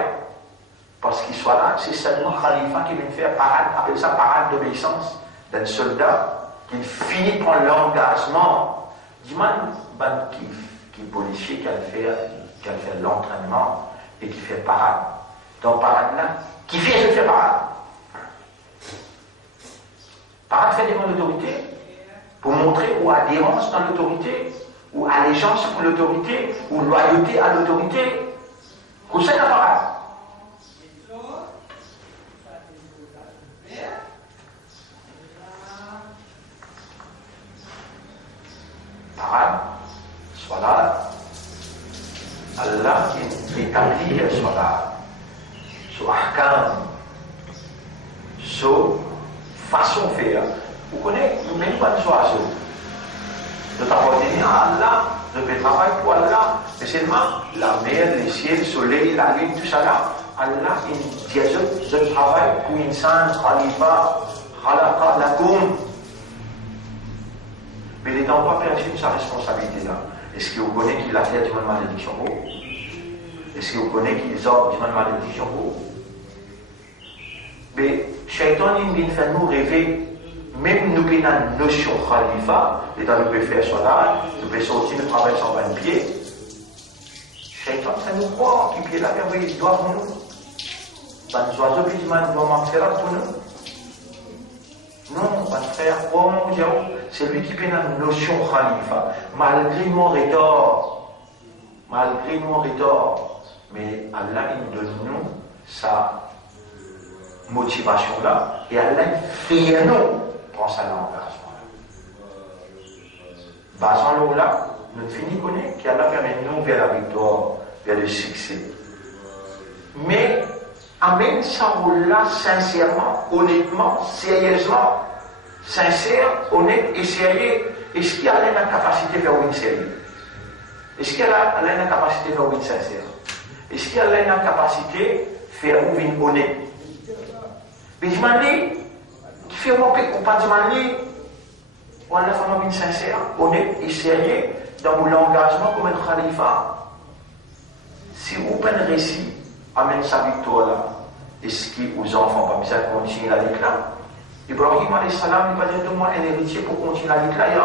Parce qu'il soit là, c'est seulement Khalifa qui vient faire parade, appelle ça parade d'obéissance d'un soldat qui finit par l'engagement. Dis-moi, qui est policier, qui a fait l'entraînement et qui fait parade. Dans parade là, qui fait parade? Parade fait devant l'autorité pour montrer ou adhérence dans l'autorité, ou allégeance pour l'autorité, ou loyauté à l'autorité. Où c'est la parade? Parade, soit là, Allah qui établit soit là, soit ahkam, soit façon de faire. Vous connaissez, même pas de soit. de t'appartenir à Allah, de faire travail pour Allah. Mais seulement la mer, les ciels, le soleil, la lune, tout ça là, Allah, il dit je travaille pour insan, khalifa, khalaqa lakum. Mais il n'a pas perdu sa responsabilité là. Est-ce que vous connaissez qu'il a fait du mal malédiction? Est-ce que vous connaissez qu'ils ont du mal malédiction? Mais Shaitan, il vient faire nous rêver, même nous qui avons une notion khalifa, et dans le peut faire cela, nous pouvons sortir le travail sans 20 pieds. Shaitan, ça nous croit, qui pied la merveille, il doit pour nous. Les oiseaux qui disent, nous doit faire pour nous. Non, mon frère, c'est lui qui fait une notion khalifa, malgré mon retard. Malgré mon retard. Mais Allah, il donne nous sa motivation là, et Allah fait nous prend ça l'engagement. Basant là, nous finissons connaître qu'Allah permet nous vers la victoire, vers le succès. Mais amène ça là sincèrement, honnêtement, sérieusement, sincère, honnête et sérieux. Est-ce qu'il y a la capacité de faire une sérieux? Est-ce qu'il y a la capacité de faire une sincère? Est-ce qu'il y a la capacité de faire une honnête? Mais je m'en dis, qui fait mon père ou pas de manier, on a vraiment une sincère, honnête et sérieux dans mon engagement comme un khalifa. Si vous prenez un récit, amène sa victoire là, est-ce que vos enfants pas besoin de continuer la déclaration? Ibrahim alayhi salam, il va dire de moi un héritier pour continuer la déclaration.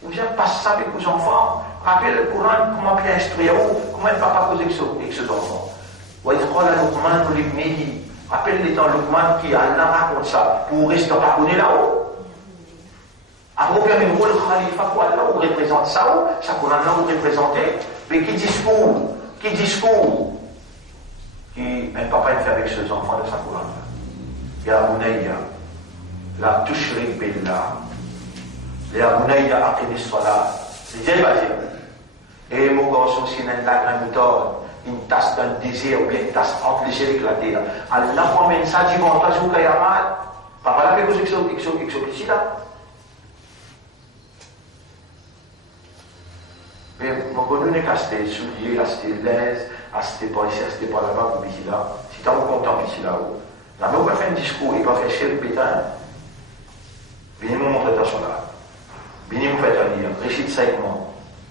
Vous avez passé ça avec vos enfants. Rappelez le Coran, comment bien instruire, comment il ne va pas causer avec ses enfants. Rappelle les temps Luqman qui Allah raconte ça pour rester pas connaître là-haut. Après, on permet de voir le khalifa pour Allah, on représente ça, ça qu'on a là, on représente, mais qui discours, qui un papa il fait avec ses enfants de sa Coran. Ya Bunayya, la tushrik billah, Ya Bunayya aqimi s-salat, c'est Dieu va dire. Et mon garçon, si n'a pas la méthode, une tasse d'un désir ou bien une tasse entre les ciels et la terre. Allah promène ça du bon temps, il y a mal. Papa l'a fait que c'est ici là. Mais mon bonheur n'est qu'à se soulier, à se l'aise, à se pas ici, à se pas là-bas, comme ici là. Si tu as content ici là-haut, la mère va faire un discours, il va faire chier le pétain. Venez me montrer ta là. Venez me faire ta lire, récite ça avec moi.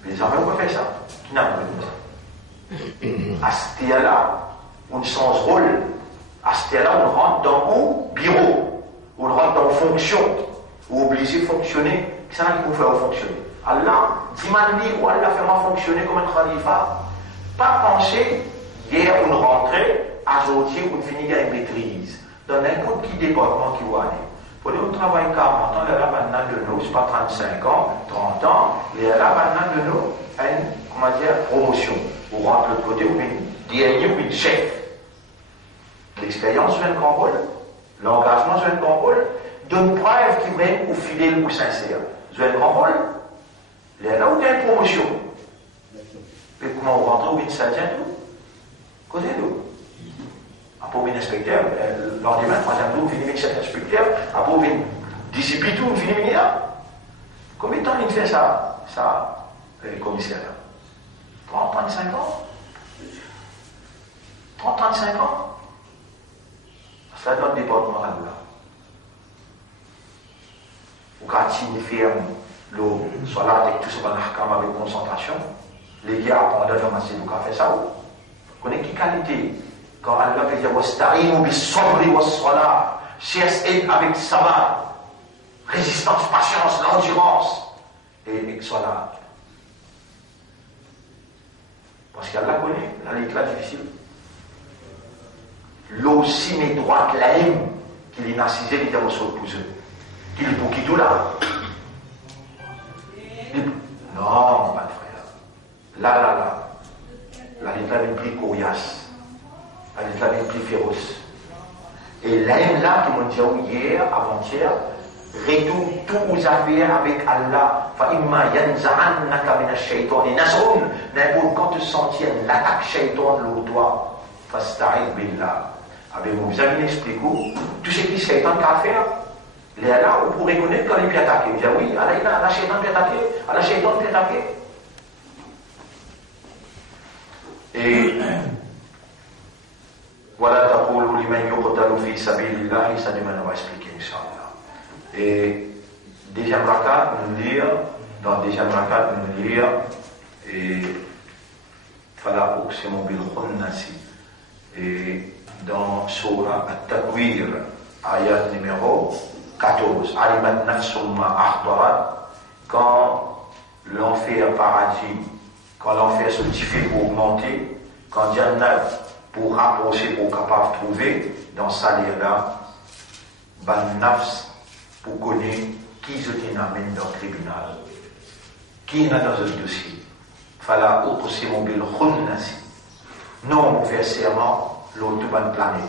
Les armées vont faire ça. Qui n'a pas fait ça? À ce là, on change rôle. À ce là, on rentre dans le bureau. On rentre dans la fonction. On est obligé de fonctionner. C'est ça qu'il faut faire fonctionner. Allah, dis-moi ou Allah fait fonctionner comme un khalifa. Pas penser, hier on rentrait, aujourd'hui on finit à une maîtrise. Dans n'importe quel département qui va aller. Pour nous, on travaille 40 ans, là maintenant de nous, c'est pas 35 ans, 30 ans, et là maintenant de nous, une, comment dire, promotion. On rentre de l'autre côté, ou une dernier, ou une chef. L'expérience joue un grand rôle, l'engagement joue un grand rôle, d'une preuve qui mène ou fidèle ou sincère. Joue un grand rôle. Et là où il y a une promotion. Et comment on rentre, ou une sergent, tout? Causez-nous. Après, on inspecteur, lendemain, troisième jour, on finit avec cet inspecteur, après, on vient dissiper tout, on finit là. Combien de temps il fait ça, le commissaire? 30, 35 ans? 30, 35 ans? Ça donne des département là. Ou quand il ferme l'eau, soit là avec tout ce qu'on a avec concentration, les gars apprennent à masser le café ça. Vous connaissez qui qualité? Quand Allah peut dire wasta'inu bis-sabri was-salah, cherche aide avec sabat, résistance, patience, l'endurance, et avec salat. Parce qu'Allah connaît, là l'éclat difficile. L'eau si n'est droite, la haine, qu'il est narcisé, il est dans son épouse. Qu'il est pour qui tout là? Non, mon frère. Là. Là, l'éclat est plus coriace. Elle est la plus féroce. Et l'aime là, qui m'ont dit hier, avant-hier, retourne tous aux affaires avec Allah. Fa'imma yanza'annaka min ash-shaytani nasrun. N'importe quand tu sentis l'attaque shaytan de toi, fasta'id billah. Avec vous avez expliqué tout ce qui shaytan a fait. Il est là, on pourrait reconnaître quand il peut attaquer. Il dit oui, Allah Shaitan peut attaquer, Allah Shaitan peut attaquer. Et voilà, taqulu liman yuqtalu fi sabilillah, ça demain on va expliquer, Inch'Allah. Et deuxième rakat, nous lire, dans deuxième rakat, nous lire, et fala uqsimu bil khunnasi. Et dans Surah At-Takwir, ayat numéro 14, Alimat nafsum ma ahdarat, quand l'enfer paradis, quand l'enfer se diffuse pour augmenter, quand Jannah pour rapprocher, pour capable de trouver, dans ça là, ban nafs pour connaître qui se amène dans le tribunal, qui est dans le dossier. Fala uqsimu bil khunnasi. Non, on fait serment l'autre bonne planète.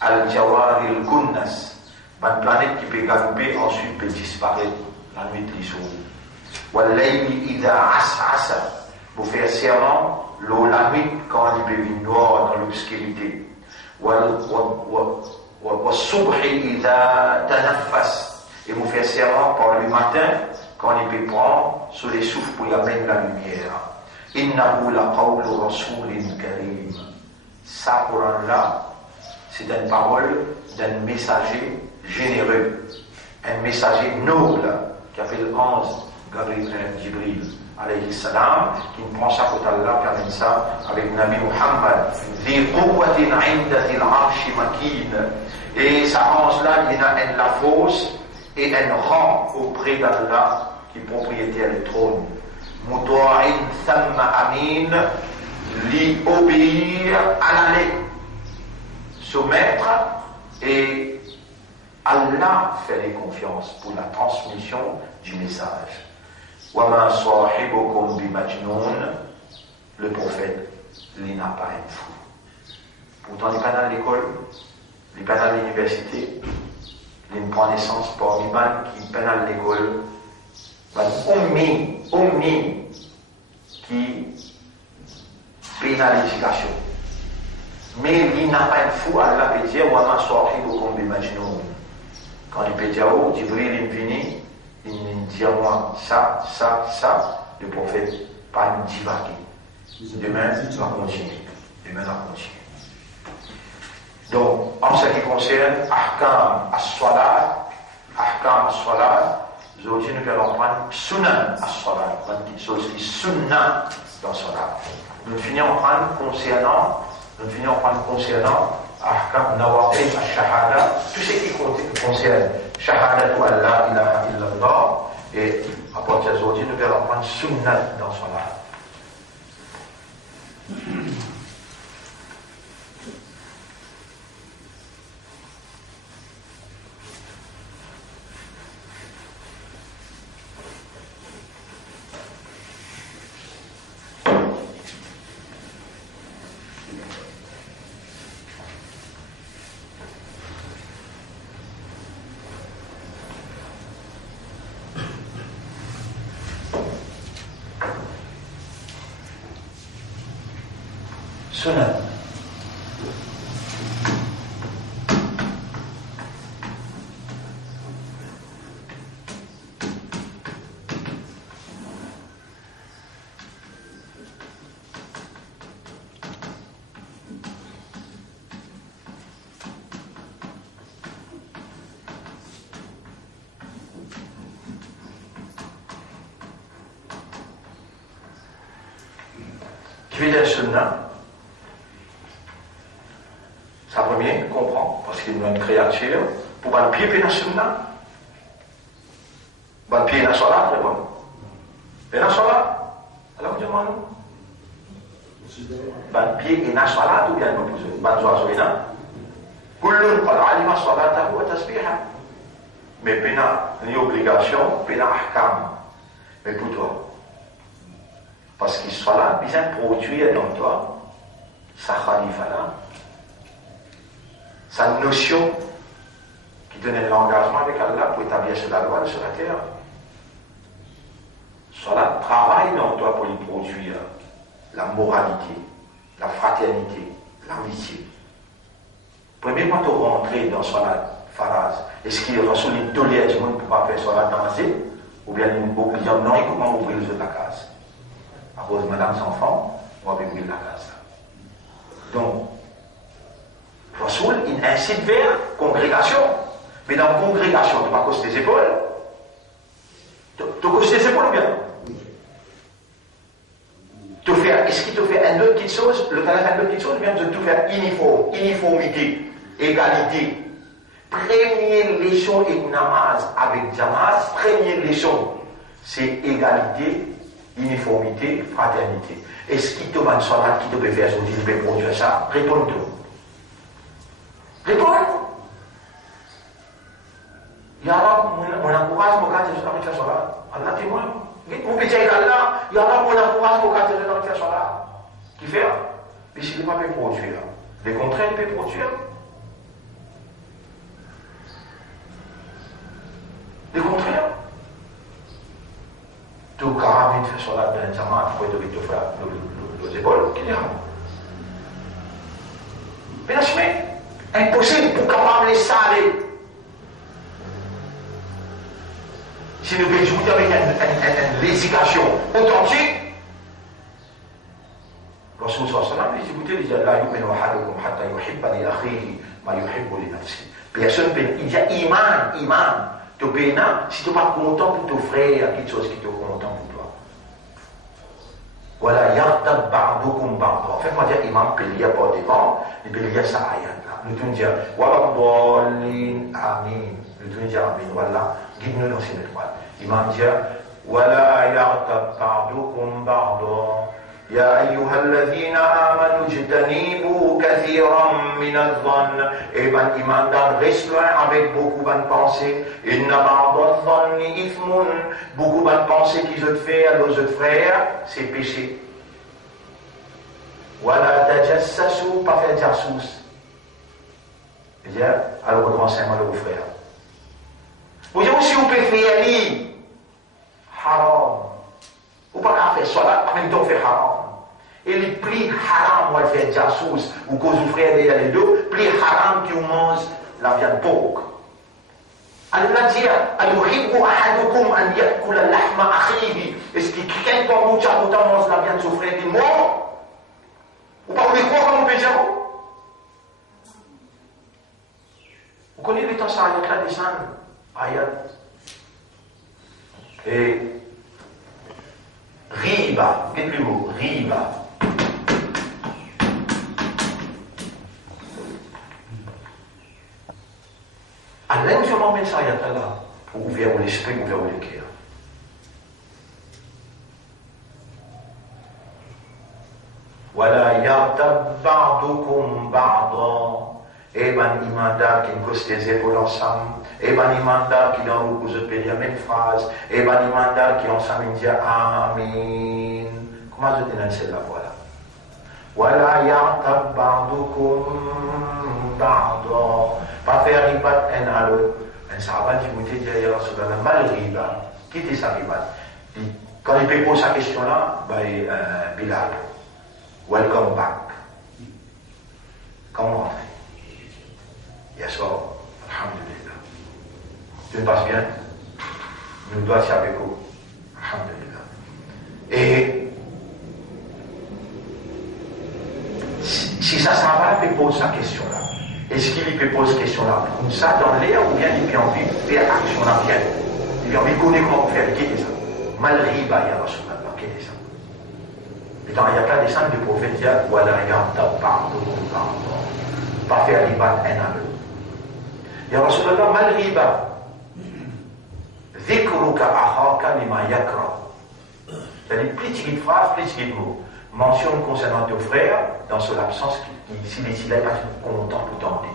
Al-Jawari al-Kunnas, bonne planète qui peut galoper, ensuite peut disparaître la nuit de l'issour. Wal-Layli idha as'asa, pour faire serment la nuit quand il peut venir noir dans l'obscurité. Wal-Subhi idha tanaffas, et pour faire serment par le matin quand il peut prendre sur les souffles pour y amener la lumière. Innahu la qawlu rasulin karim. Ça, Coran-là, c'est une parole d'un messager généreux, un messager noble qui appelle l'ange Jibril, alayhi salam, qui ne prend ça pour Allah, qui amène ça avec Nabi Muhammad. Dhi quwwatin inda dhil arshi makin. Et ça ange-là, il a la force et un rang auprès d'Allah qui est propriétaire du trône. Mutu'in thamma amin, lui obéir à l'allée, soumettre, et Allah fait les confiances pour la transmission du message. Wama sahibukum bimajnoun, le prophète, il n'a pas un fou. Pourtant, il n'est pas dans l'école, il n'est pas dans l'université, il ne prend naissance par l'Iman qui n'est pas dans l'école. Ummi qui pénalise l'éducation. Mais il n'a pas un fou, Allah peut dire Wama sahibukum bimajnoun. Quand il peut dire oh, Jibril est venu, il me dit moi ça, le prophète pas nous divaguer. Demain, on va continuer. Donc, en ce qui concerne Ahkam as-Salat, aujourd'hui nous allons prendre Sunan as-Salat, une chose qui est Sunnah dans Salat. Nous finissons par prendre concernant Ahkam Nawaqid al-Shahada, tout ce qui concerne Shahadatu Allah ilaha illallah, et à partir d'aujourd'hui nous allons prendre Sunnah dans Salat. Sunan. Qui veut dire Sunnah? Ça premier, comprend, parce qu'il y a une créature, pour le pied dans la sunna, le pied dans la salat, c'est bon. Et dans la salat, alors vous demandez, le pied dans la salat, ou bien vous posez, le oiseau est là. Kullun qad alima salatahu wa tasbiha. Mais il y a une obligation, il y a un ahkam. Mais pour toi, parce qu'il soit là, il vient produire dans toi, sa khalifa là, sa notion qui donnait l'engagement avec Allah pour établir sur la loi sur la terre. Cela travaille dans toi pour y produire la moralité, la fraternité, l'amitié. Premièrement, tu rentres dans la phrase, Est-ce qu'il Rasoul il tolère du monde pour pas faire salat dans la zone? Ou bien il dit non, il comment ouvrir les autres la case? À cause de madame sans enfant, on va ouvrir la case. Donc, Rasoul il incite vers congrégation. Mais dans la congrégation, tu vas causer tes épaules. Tu causes tes épaules ou bien? Est-ce qu'il te fait un autre petite chose? Le talent un autre petite chose, ou bien de tout faire uniformité, égalité. Première leçon et namaz avec Jamaz, première leçon, c'est égalité, uniformité, fraternité. Est-ce qu'il te va une soirée qui te peut faire ce type de produire ça? Réponds-toi. Réponds. Ya Allah, on encourage mon gars de faire ça. Allah témoin. Mon petit là, ya Allah, on encourage mon gars de faire ça. Qui fait? Mais s'il n'est pas peut produire, les contraintes peuvent produire. Les contraires. Tout carrément fait sur la dernière semaine, pour être te faire les épaules, qui dira? Mais la semaine, impossible pour capable les saler. Si nous voulons jouer avec une législation authentique, Rasul sallallahu alayhi wa sallam dit, écoutez, la yu'minu ahadukum hatta yuhibba li akhihi ma yuhibbu li nafsihi. Personne peut, il y a iman. Tu es si tu n'es pas content pour ton frère, il y a quelque chose qui te content pour toi. Voilà, yartab ba'dukum ba'd. En fait, on va dire imam peut lire par devant, il peut lire ça ayat là. Nous devons dire, voilà, bolin, amin. Nous devons dire amin, voilà, guide-nous dans ces étoiles. Imam dit, voilà, yartab ba'dukum ba'd. يا أيها الذين آمنوا اجتنبوا كثيرا من الظن. Et ben iman reste loin avec beaucoup de pensées. Inna ba'da dhanni ithmun. Beaucoup de pensées qu'ils ont fait à nos autres frères, c'est péché. Wala tajassasu, pas faire jassous. C'est-à-dire, alors on commence à mal aux frères. Vous dites aussi, vous pouvez faire ali. Haram. Ou pas qu'à faire salat, en même temps faire haram. Et les plis haram, on va faire jassous, ou cause vous frère derrière les deux, plis haram qui vous mange la viande porc. Allah dit, Aluhibbu ahadukum an yakula lahma akhihi. Est-ce qu'il craint pas beaucoup de mange la viande de son frère qui est mort? Ou pas vous les croire comme on peut dire? Vous connaissez les temps ça, ayat la descend, ayat. Et riba, qu'est-ce que le mot? Riba. Allah nous a mis ça là pour ouvrir l'esprit, ouvrir le cœur. Wala yartab ba'dukum ba'da. Et ben imanda qui nous cause des épaules ensemble. Et ben imanda qui dans le cousin périr la même phrase. Et ben imanda qui ensemble dit amin. Comment je dis dans celle-là, voilà. Wala yartab ba'dukum ba'da. Pas faire ribat un à l'autre. Un sahabat qui vous dit, ya Rasulallah, mal riba. Qui était sa ribat? Quand il peut poser sa question-là, Bilal, welcome back. Comment rentrer? Yes, oh, alhamdulillah. Tu me passes bien? Nous dois s'y avec vous. Alhamdulillah. Et si ça va, il peut poser sa question-là. Est-ce qu'il peut poser cette question-là comme ça dans l'air ou bien il a envie de faire action en bien? Il a envie de connaître comment faire. Qui est ça? Mal riba, ya Rasulallah. Qui est ça? Et dans il y a plein d'exemples du prophète qui a voilà, yartab ba'dukum ba'da. Pas faire riba un à l'autre. Ya Rasulallah, mal riba. Dhikruka akhaka lima yakra. C'est-à-dire, petite phrase, petit mot. Mentionne concernant ton frère dans son absence s'il n'est pas content pour t'en dire.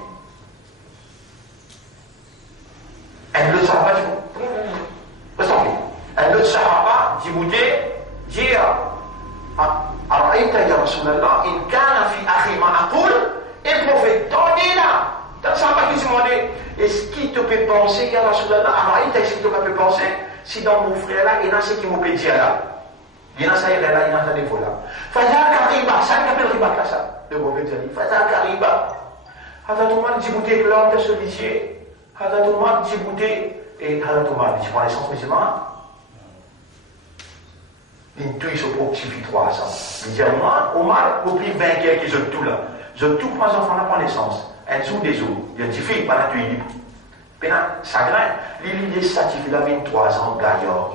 Un autre sahaba dit Araïta ya Rasulallah, in kana fi akhi ma aqul, et prophète, t'en là. Dans le sahaba qui se demandait, est-ce qu'il te peut penser, ya Rasulallah, Araïta, est-ce qu'il te peut penser, si dans mon frère là, il y en a ce qui m'ont peut dire là. Il y en a ça, il y en a ça des fois là. Fazaka riba, ça ne s'appelle riba ça. Le prophète a dit, Fazaka riba. Hada tout le monde dit, vous êtes l'homme de ce lycée. Hadat Omar Djibouti et Hadat Omar, tu prends l'essence musulmane? Il tue sur Optifi 300. Il dit, moi, Omar, au plus vainqueur qui ont tout là. Ils ont tout pour les enfants là prendre l'essence. Un sous des eaux. Il dit, fille, pas la tuer libre. Maintenant, ça graine. L'idée satisfait la 23 ans, gaillard.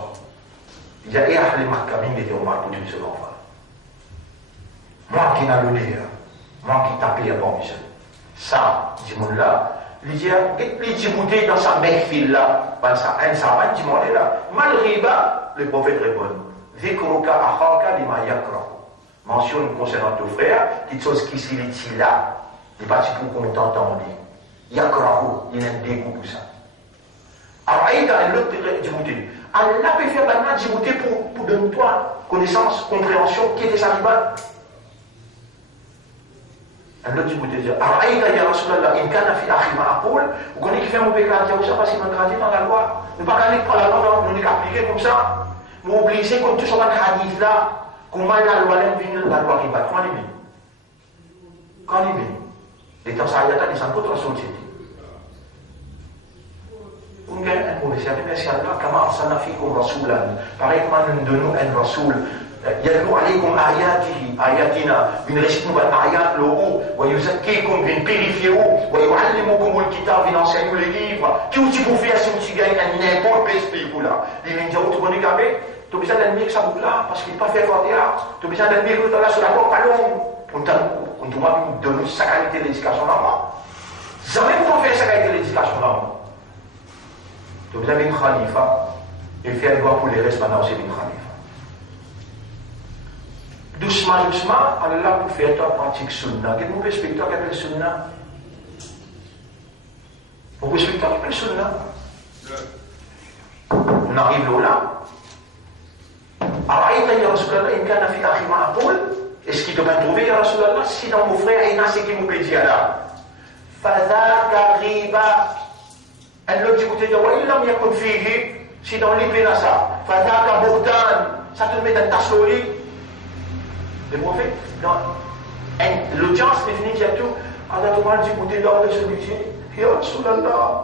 Il dit, et à les marques, il était Omar pour tuer ce enfant. Moi qui n'a l'honneur, moi qui tapais à bon monsieur. Ça, dit mon là, il dit, il dit, dans sa mère fille là, un savant, dit mon là, malgré bas, le prophète répond, Zikruka akhaka lima yakrahu. Mentionne concernant ton frère, quelque chose qui s'il est là, il n'est pas si pour qu'on t'entende. Yakrahu, il a un dégoût pour ça. Alors, il y a l'autre Djibouti. Allah peut faire maintenant Djibouti pour donner toi connaissance, compréhension, qui était sa riba. Allah Djibouti dit, alors, il y a Rasulallah, il y a fi akhi ma'akoul, vous connaissez qui fait mon pécade, il y a ça parce qu'il m'a gradé dans la loi. Nous ne pouvons pas aller pour la loi, nous ne pouvons pas appliquer comme ça. Nous obligons comme tout sur le hadith là, comment la loi vient la loi riba. Comment il vient? Quand il vient? Les temps ça y a des contre la société. On gagne un mauvais service, mais c'est Allah, comment on a fait comme Rasulan. Pareil comme nous donnons un Rasoul. يتلو عليكم آياتنا من رشدكم الآيات لو ويزكيكم من purifiez-vous ويعلمكم الكتاب من enseigner les livres qui vous pour faire si vous gagnez un n'importe quel pays pour là les ninjas vous tournez gabé tu as besoin d'admirer que ça boucle là parce qu'il n'est pas fait fort théâtre tu as besoin d'admirer que tu as là sur la porte pas long on doit donner sa qualité d'éducation là jamais vous faire sa qualité d'éducation là tu as besoin d'un khalifa et faire le droit pour les restes maintenant c'est une khalifa. Doucement, doucement, Allah vous fait ta pratique sunna. Quel mauvais spectacle appelle sunna? Mauvais spectacle appelle sunna. On arrive là. Araïta ya Rasulallah, in kana fi akhi ma'aqul. Est-ce qu'il te va trouver ya Rasulallah? Si dans mon frère, il y a ce qui vous plaît là. Fadaka riba. Elle dit, écoutez, il lam yakun fihi. Si dans l'épée là ça. Fadaka bourdan. Ça te met dans ta souris. Le prophète, dans l'audience définie qui a tout, Allah te dit, écoutez, dans le celui-ci, Ya Rasulallah,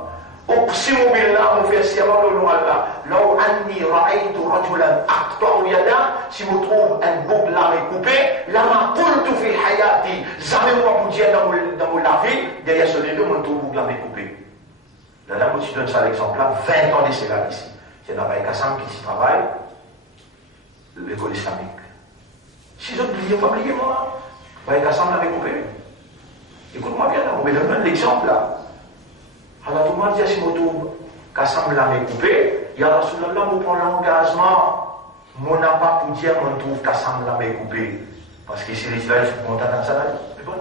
أقسم بالله mon frère, si avant le nom Allah, لو أني رأيت رجلا أقطع يده, si vous trouvez un bouc lame coupé, لما قلت في حياتي, jamais moi vous dire dans mon la vie, derrière ce deux, on trouve bouc lame coupé. La dame aussi donne ça l'exemple là, 20 ans d'esclavage ici. Il y en a pas Kassam qui s'y travaille, l'école islamique. Si je oublié, pas oublier moi. Bah, Kassam l'avait coupé. Écoute-moi bien là, on me donne l'exemple là. Alors tout le monde dit à Simotou, Kassam l'avait coupé, il y a Rasulallah, vous prenez l'engagement, mon n'a pas pour dire qu'on trouve Kassam l'avait coupé. Parce que si les Israéliens sont contents dans ça, c'est bon.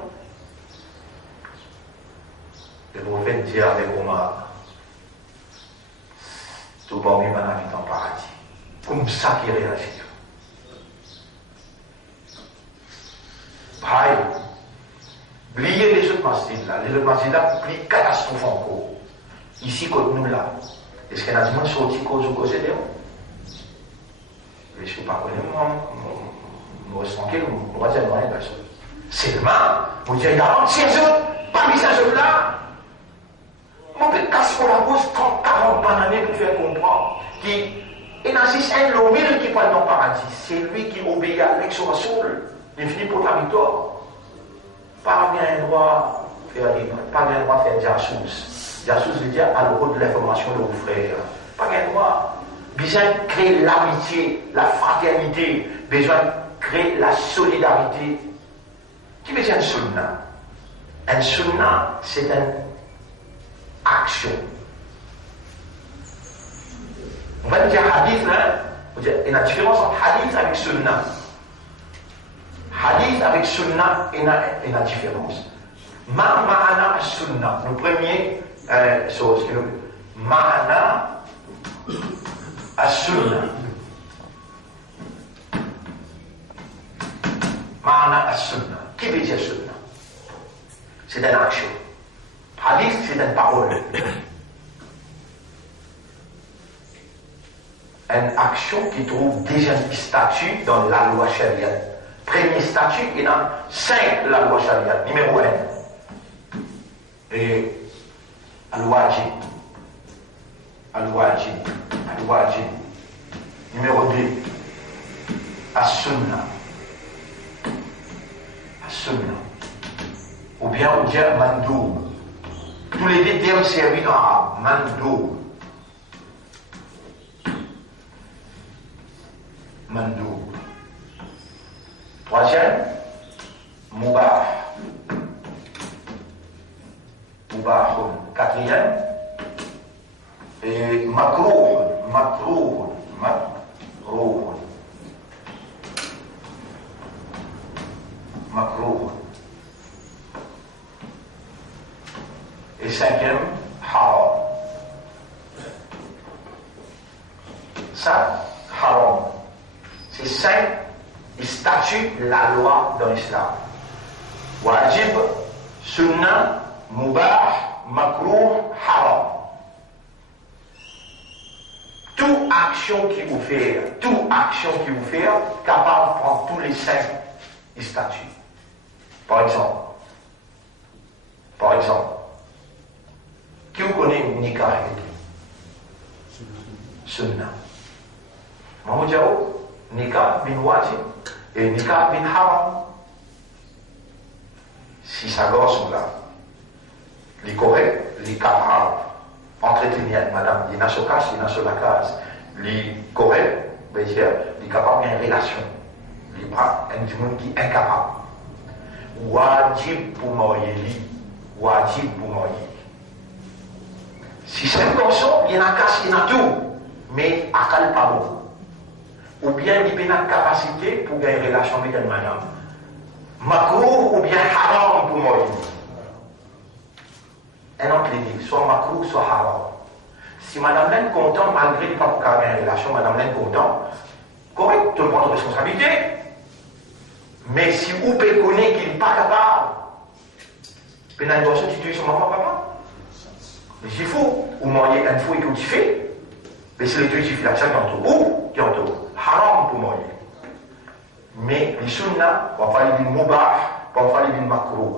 Le prophète dit avec Omar, tout le monde va vivre en paradis. Comme ça qu'il réagit. Pareil, oubliez les autres masjids là, les autres masjids là, plus catastrophe encore. Ici, comme nous là, est-ce qu'il y a des gens sortis cause ou cause de mais je ne sais pas connaître, moi, je suis tranquille, on va dire non, il y a personne. Seulement, vous dites, il y a 26 autres, parmi ces autres-là, on peut casser pour la bouche 30, 40 années pour faire comprendre qu'il y a un lomil qui parle dans le paradis, c'est lui qui obéit à l'ex-rasoul. Il finit pour la victoire. Pas bien droit faire des pas bien droit faire jassous. Jassous veut dire à l'eau de l'information de vos frères. Pas bien droit. Besoin de créer l'amitié, la fraternité, besoin de créer la solidarité. Qui veut dire un sunna? Un sunna, c'est une action. On va dire hadith là, il y a une différence entre hadith avec sunna. Hadith avec sunnah et la différence. Ma'ana sunnah. Le premier chose, ma'ana sunnah. Ma'ana sunnah. Qui veut dire sunnah? C'est une action. Hadith, c'est une parole. Une action qui trouve déjà un statut dans la loi sharia. Premier statut, il y en a 5 la loi sharia, numéro 1. Et al-wajib, al-wajib. Al-wajib. Numéro 2, as-sunnah. As-sunnah. Ou bien on dit mandoub. Tous les deux termes servis dans l'arabe. Mandoub. Mandoub. Troisième, mubah. Mubahun. Quatrième, et makruh. Makruh. Makruh. Makruh. Et cinquième, haram. Ça, haram. C'est 5 statuts de la loi dans l'islam. Wajib, sunnah, mubah, makruh, haram. Toute action qui vous fait, capable de prendre tous les 5 statuts. Par exemple, qui vous connaît nikah? Sunnah. Mahmoud Diao, nikah bin wajib et nikah bin haram. Si sa gosse sont là, les corrects, les capables, entretenir madame, il y a sur casse, il y a sur la case, les corrects, ben dire, les capables, il y a une relation. Les bras, un du monde qui est incapable. Wajib pour mourir, wajib pour mourir. Si c'est un garçon, il y a une casse, il y a tout, mais à quel pas beaucoup. Ou bien il y a une capacité pour gagner une relation avec une madame. Makruh ou bien haram pour mourir. Un autre dit, soit makruh, soit haram. Si madame n'est content, malgré le pas pour gagner une relation, madame n'est content, correct, tout le monde a responsabilité. Mais si vous connaissez qu'il n'est pas capable, il y a une personne qui tue son maman, papa. Mais s'il faut, ou mourir un fou et qu'il fait, mais c'est le truc qui fait la chaque ou haram pour mourir. Mais les sunnah, on va parler d'une mubah, on va parler d'une makruh.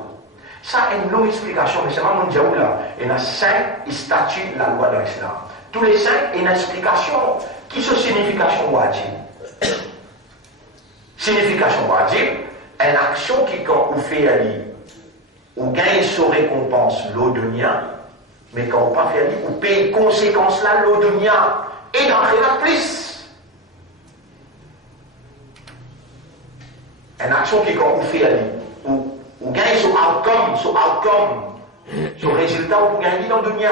Ça a une longue explication, mais c'est pas mon diable là. Il y a 5 statuts de la loi de l'islam. Tous les 5, il y a une explication. Qui sont signification wajib? Signification wajib, une action qui, quand vous faites aller, vous gagnez sur récompense l'odonia, mais quand vous ne pas fait aller, vous payez conséquence là l'odonia et dans la plus. Une action qui, quand vous faites aller, vous gagnez sur outcome, sur résultat, vous gagnez dans l'odonia.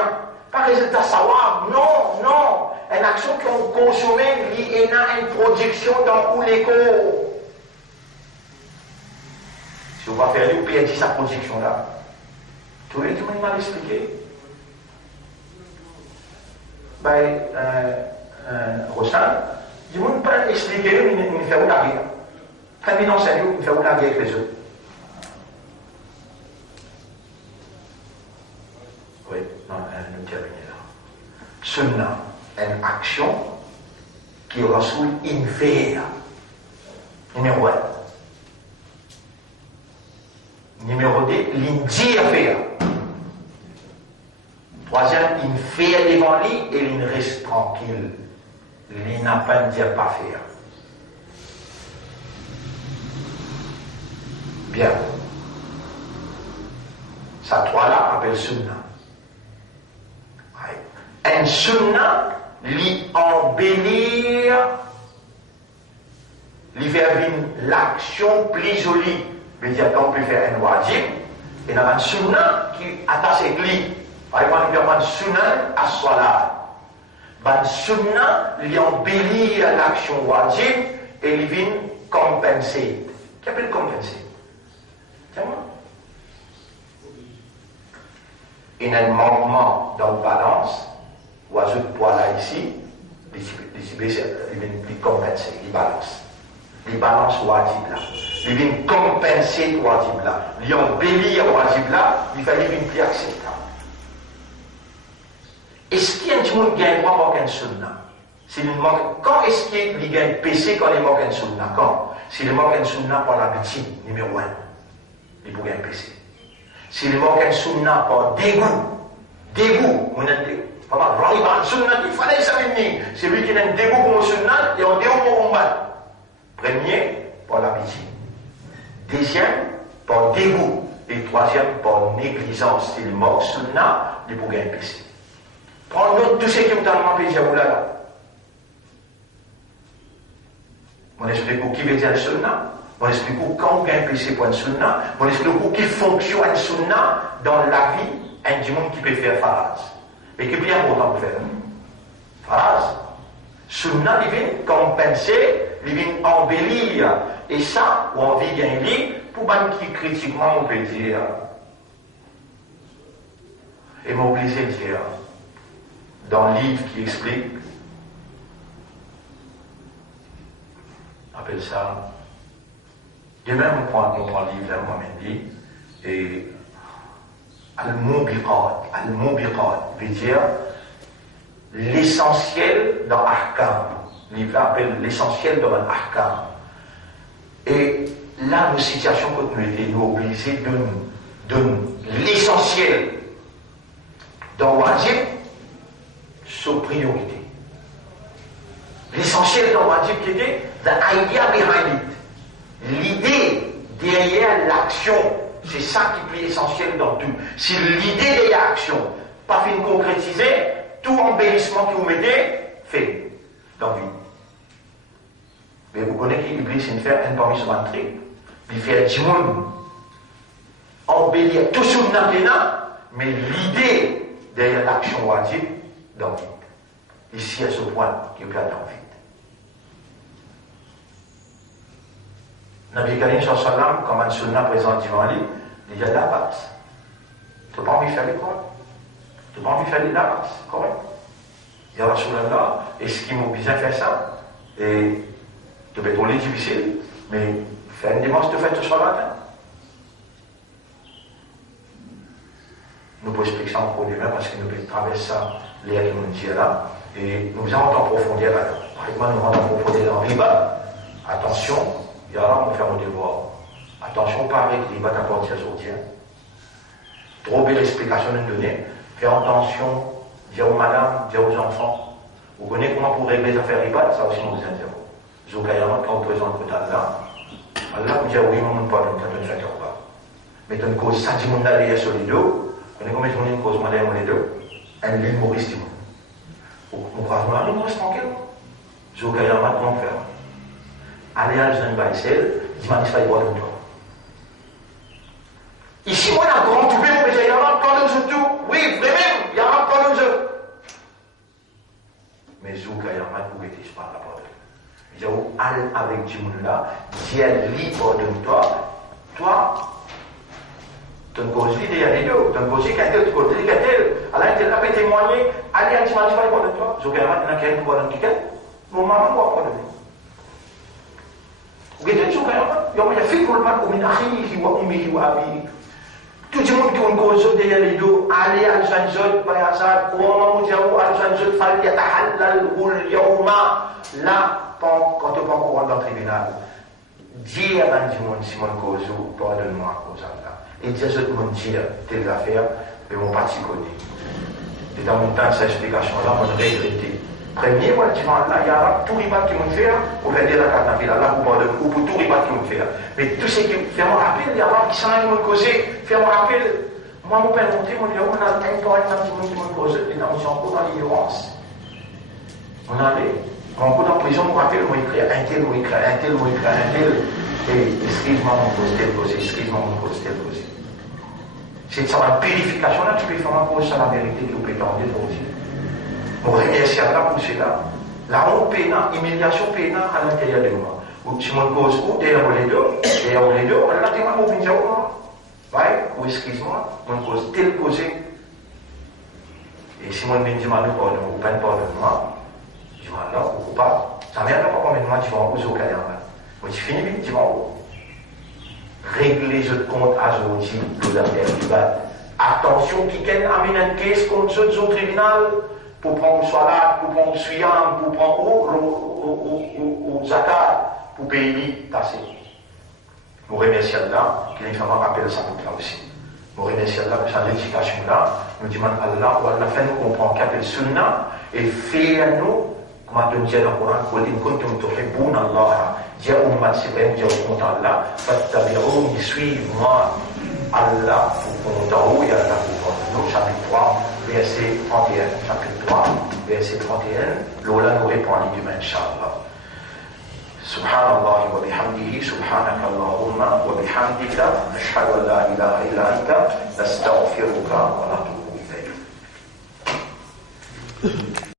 Pas résultat savoir, non. Une action qu'on consomme, il y a une projection dans l'écho. Si on va faire lui, vous perdez sa projection là. Tout le monde m'a expliqué. Rosan, je ne peux pas expliquer, mais il fait où la guerre. Quand il enseigne, il fait où la guerre avec les autres. Oui, non, nous terminons là. Sunnah, une action qui reçoit une faire. Numéro 1. Numéro 2, l'indire faire. Troisième, il fait devant lui et il reste tranquille. Il n'a pas de dire pas faire. Bien. Ça, trois-là, appelle sunnah. Un sunnah, lui embellir, lui faire l'action plus jolie. Mais dire qu'on peut faire un wajib, et il y a un sunnah qui attache avec lui. Par exemple, il y a un sunnah à salat. Un sunnah, lui embellir l'action wajib, et lui vient compenser. Qu'est-ce qu'il compenser? Tiens-moi. Il y a un manquement dans la balance, ou à ce poids là ici, il compense, il balance. Il balance wajib là. Il vient compenser wajib là. Il embellir wajib là, il va y avoir une plus acceptable. Est-ce qu'il y a un monde qui gagne pas un sunnah? Quand est-ce qu'il gagne PC quand il manque un sunnah? Quand? S'il manque un sunnah par l'habitude, numéro 1, il peut gagner PC. S'il manque un sunnah par dégoût, Papa, Raiban Sunnah, il fallait examiner. C'est lui qui a un dégoût pour le Sunnah et un dégoût pour le combat. Premier, par l'amitié. Deuxième, par dégoût. Et troisième, par négligence. Il mort Sunnah, il pour gagner péché. Prends note tout ce qui est totalement péché à vous là. On explique qui veut dire le Sunnah. On explique quand on gagne péché pour le Sunnah. On explique qui fonctionne le Sunnah dans la vie du monde qui peut faire phase. Et qui est bien important pour faire. Phase. Sunnah, il vient compenser, il vient embellir. Et ça, on vit gagner, pour même qui critiquement, on peut dire. Et m'obliger de dire, dans le livre qui explique, on appelle ça, de même, on prend le livre, là, moi-même dit, et Al-Mubiqat veut dire l'essentiel dans Ahkam. Le livre appelle l'essentiel dans Ahkam. Et là, nos situations que nous obligés de l'essentiel dans Wajib sur priorité. L'essentiel dans Wajib qui était the idea behind it. L'idée derrière l'action. C'est ça qui est essentiel dans tout. Si l'idée derrière l'action, pas fin concrétiser, tout embellissement que vous mettez, fait dans la vie. Mais vous connaissez qu'Iblis il fait un parmi son truc, il fait du monde embellir tout sur le mais l'idée derrière l'action wajib dans la vie. Ici à ce point qui est plein dans la vie. Nabi Karim sallam, comme un sunnah présent devant lui, il dit la base. Tu n'as pas envie de faire quoi? Tu n'as pas envie de faire la base, correct? Il y a Rasulallah, est-ce qu'il m'oblige à faire ça? Et tu peux être difficile, mais faire une démarche de faire tout ça matin. Nous pouvons expliquer ça encore lui-même parce que nous pouvons traverser ça, l'air qui nous dit là, et nous allons en profondeur là. Par exemple, nous rentrons en profondeur dans riba. Attention, il y a là, on fait un devoir. Attention, pas avec les battes à porter à sortir. Trop belle explication de nous donner. Faire attention, dire aux madames, dire aux enfants. Vous connaissez comment pour régler les affaires riba, ça aussi nous intéresse. Zoukayama, quand vous présentez le Allah, Allah vous dit oui, on ne peut pas nous faire pas. Mais tu as une cause, ça dit mon aller sur les deux. Vous connaissez comment on a une cause, moi derrière les deux. Un humoriste. On croit qu'on a un humoriste tranquille. Zoukayama, comment faire? Allez à l'Azan Baïsel, dis-moi, il faut y toi. Ici, moi, là, quand tu veux, on peut dire, il y a un plan de tout. Oui, vraiment, il y a un plan de tout. Mais Zoukayama, où était-ce pas la porte? Il dit, allez avec du monde là, Dieu est libre de toi. Toi, tu as une cause l'idée, il y a des deux. Tu as une cause qui a été, tu as une cause qui a été. Alors, il a témoigné, allez à dimanche, il va de toi. Zoukayama, il y a quelqu'un qui va dans le ticket. Mon maman ne va pas de lui. Vous voyez, Zoukayama, il y a un fil pour le mal, comme une achihi wa ummihi wa abihi. Tout le monde qui a une cause derrière les deux, allez à l'Zanzot, Bayazad, ou à Mamoudjaou, à l'Zanzot, Fal Yatahallal, Oul Yaouma, là, quand tu pas encore dans le tribunal, dis à un monde, Simon Kozo, pardonne-moi, Kozala. Et dis à ce monde, dire telles affaires, mais mon parti connaît. Et dans mon temps, cette explication-là, on regretté. Premier, moi, tu vois, là, il y a tout ribat qui m'ont fait, pour faire dire la carte d'affaires, là, ou pour tout ribat qui m'ont fait. Mais tout ce qui fait mon rappel, il y a un qui s'en a m'ont causé, fait mon rappel. Moi, mon père monté, mon on a un petit monde qui m'ont causé, et dans encore dans l'ignorance. On allait, encore dans la prison, mon rappel, on écrit un tel, on écrit un tel, on écrit un tel, et excuse-moi, mon cause, tel cause, excuse-moi, mon cause, tel cause. C'est ça, la purification, là, tu peux faire un cause sur la vérité que vous prétendez pour dire. On remercie Allah pour cela. La honte pénale, humiliation pénale à l'intérieur de moi. Ou si mon cause, ou derrière les deux, on a dit, moi, on vient ouais, ou excuse-moi, mon cause, telle cause. Et si mon bien dit, moi, ou pas de moi, je dis, non, ou pas. Ça ne vient pas combien de mois, tu vas en cause au cas d'en moi, tu finis, tu vas en haut. Régler ce compte à Zoti, les affaires du bas. Attention, qui amène un caisse contre ceux du tribunal. Pour prendre salat, pour prendre suyam, pour prendre ou zakat, pour payer tasser. Nous remercions Allah, qu'il nous rappelle ça pour là aussi. Nous remercions Allah pour cette éducation-là. Nous demandons à Allah pour Allah faire nous comprendre qu'appelle Sunna et faire nous, comme on dit dans le Coran, قل إن كنتم تحبون الله Dia umat supaya menjauh contre Allah, fattabi'uni, suivez-moi Allah pour qu'on ya Allah pour nous, chapitre 3, verset 31. Chapitre 3, verset 31. Lola nous répond à l'idée, Inch'Allah. Subhanallah wa bihamdihi, subhanaka Allahumma wa bihamdika, ashhadu an la ilaha illa anta, nastaghfiruka wa natubu.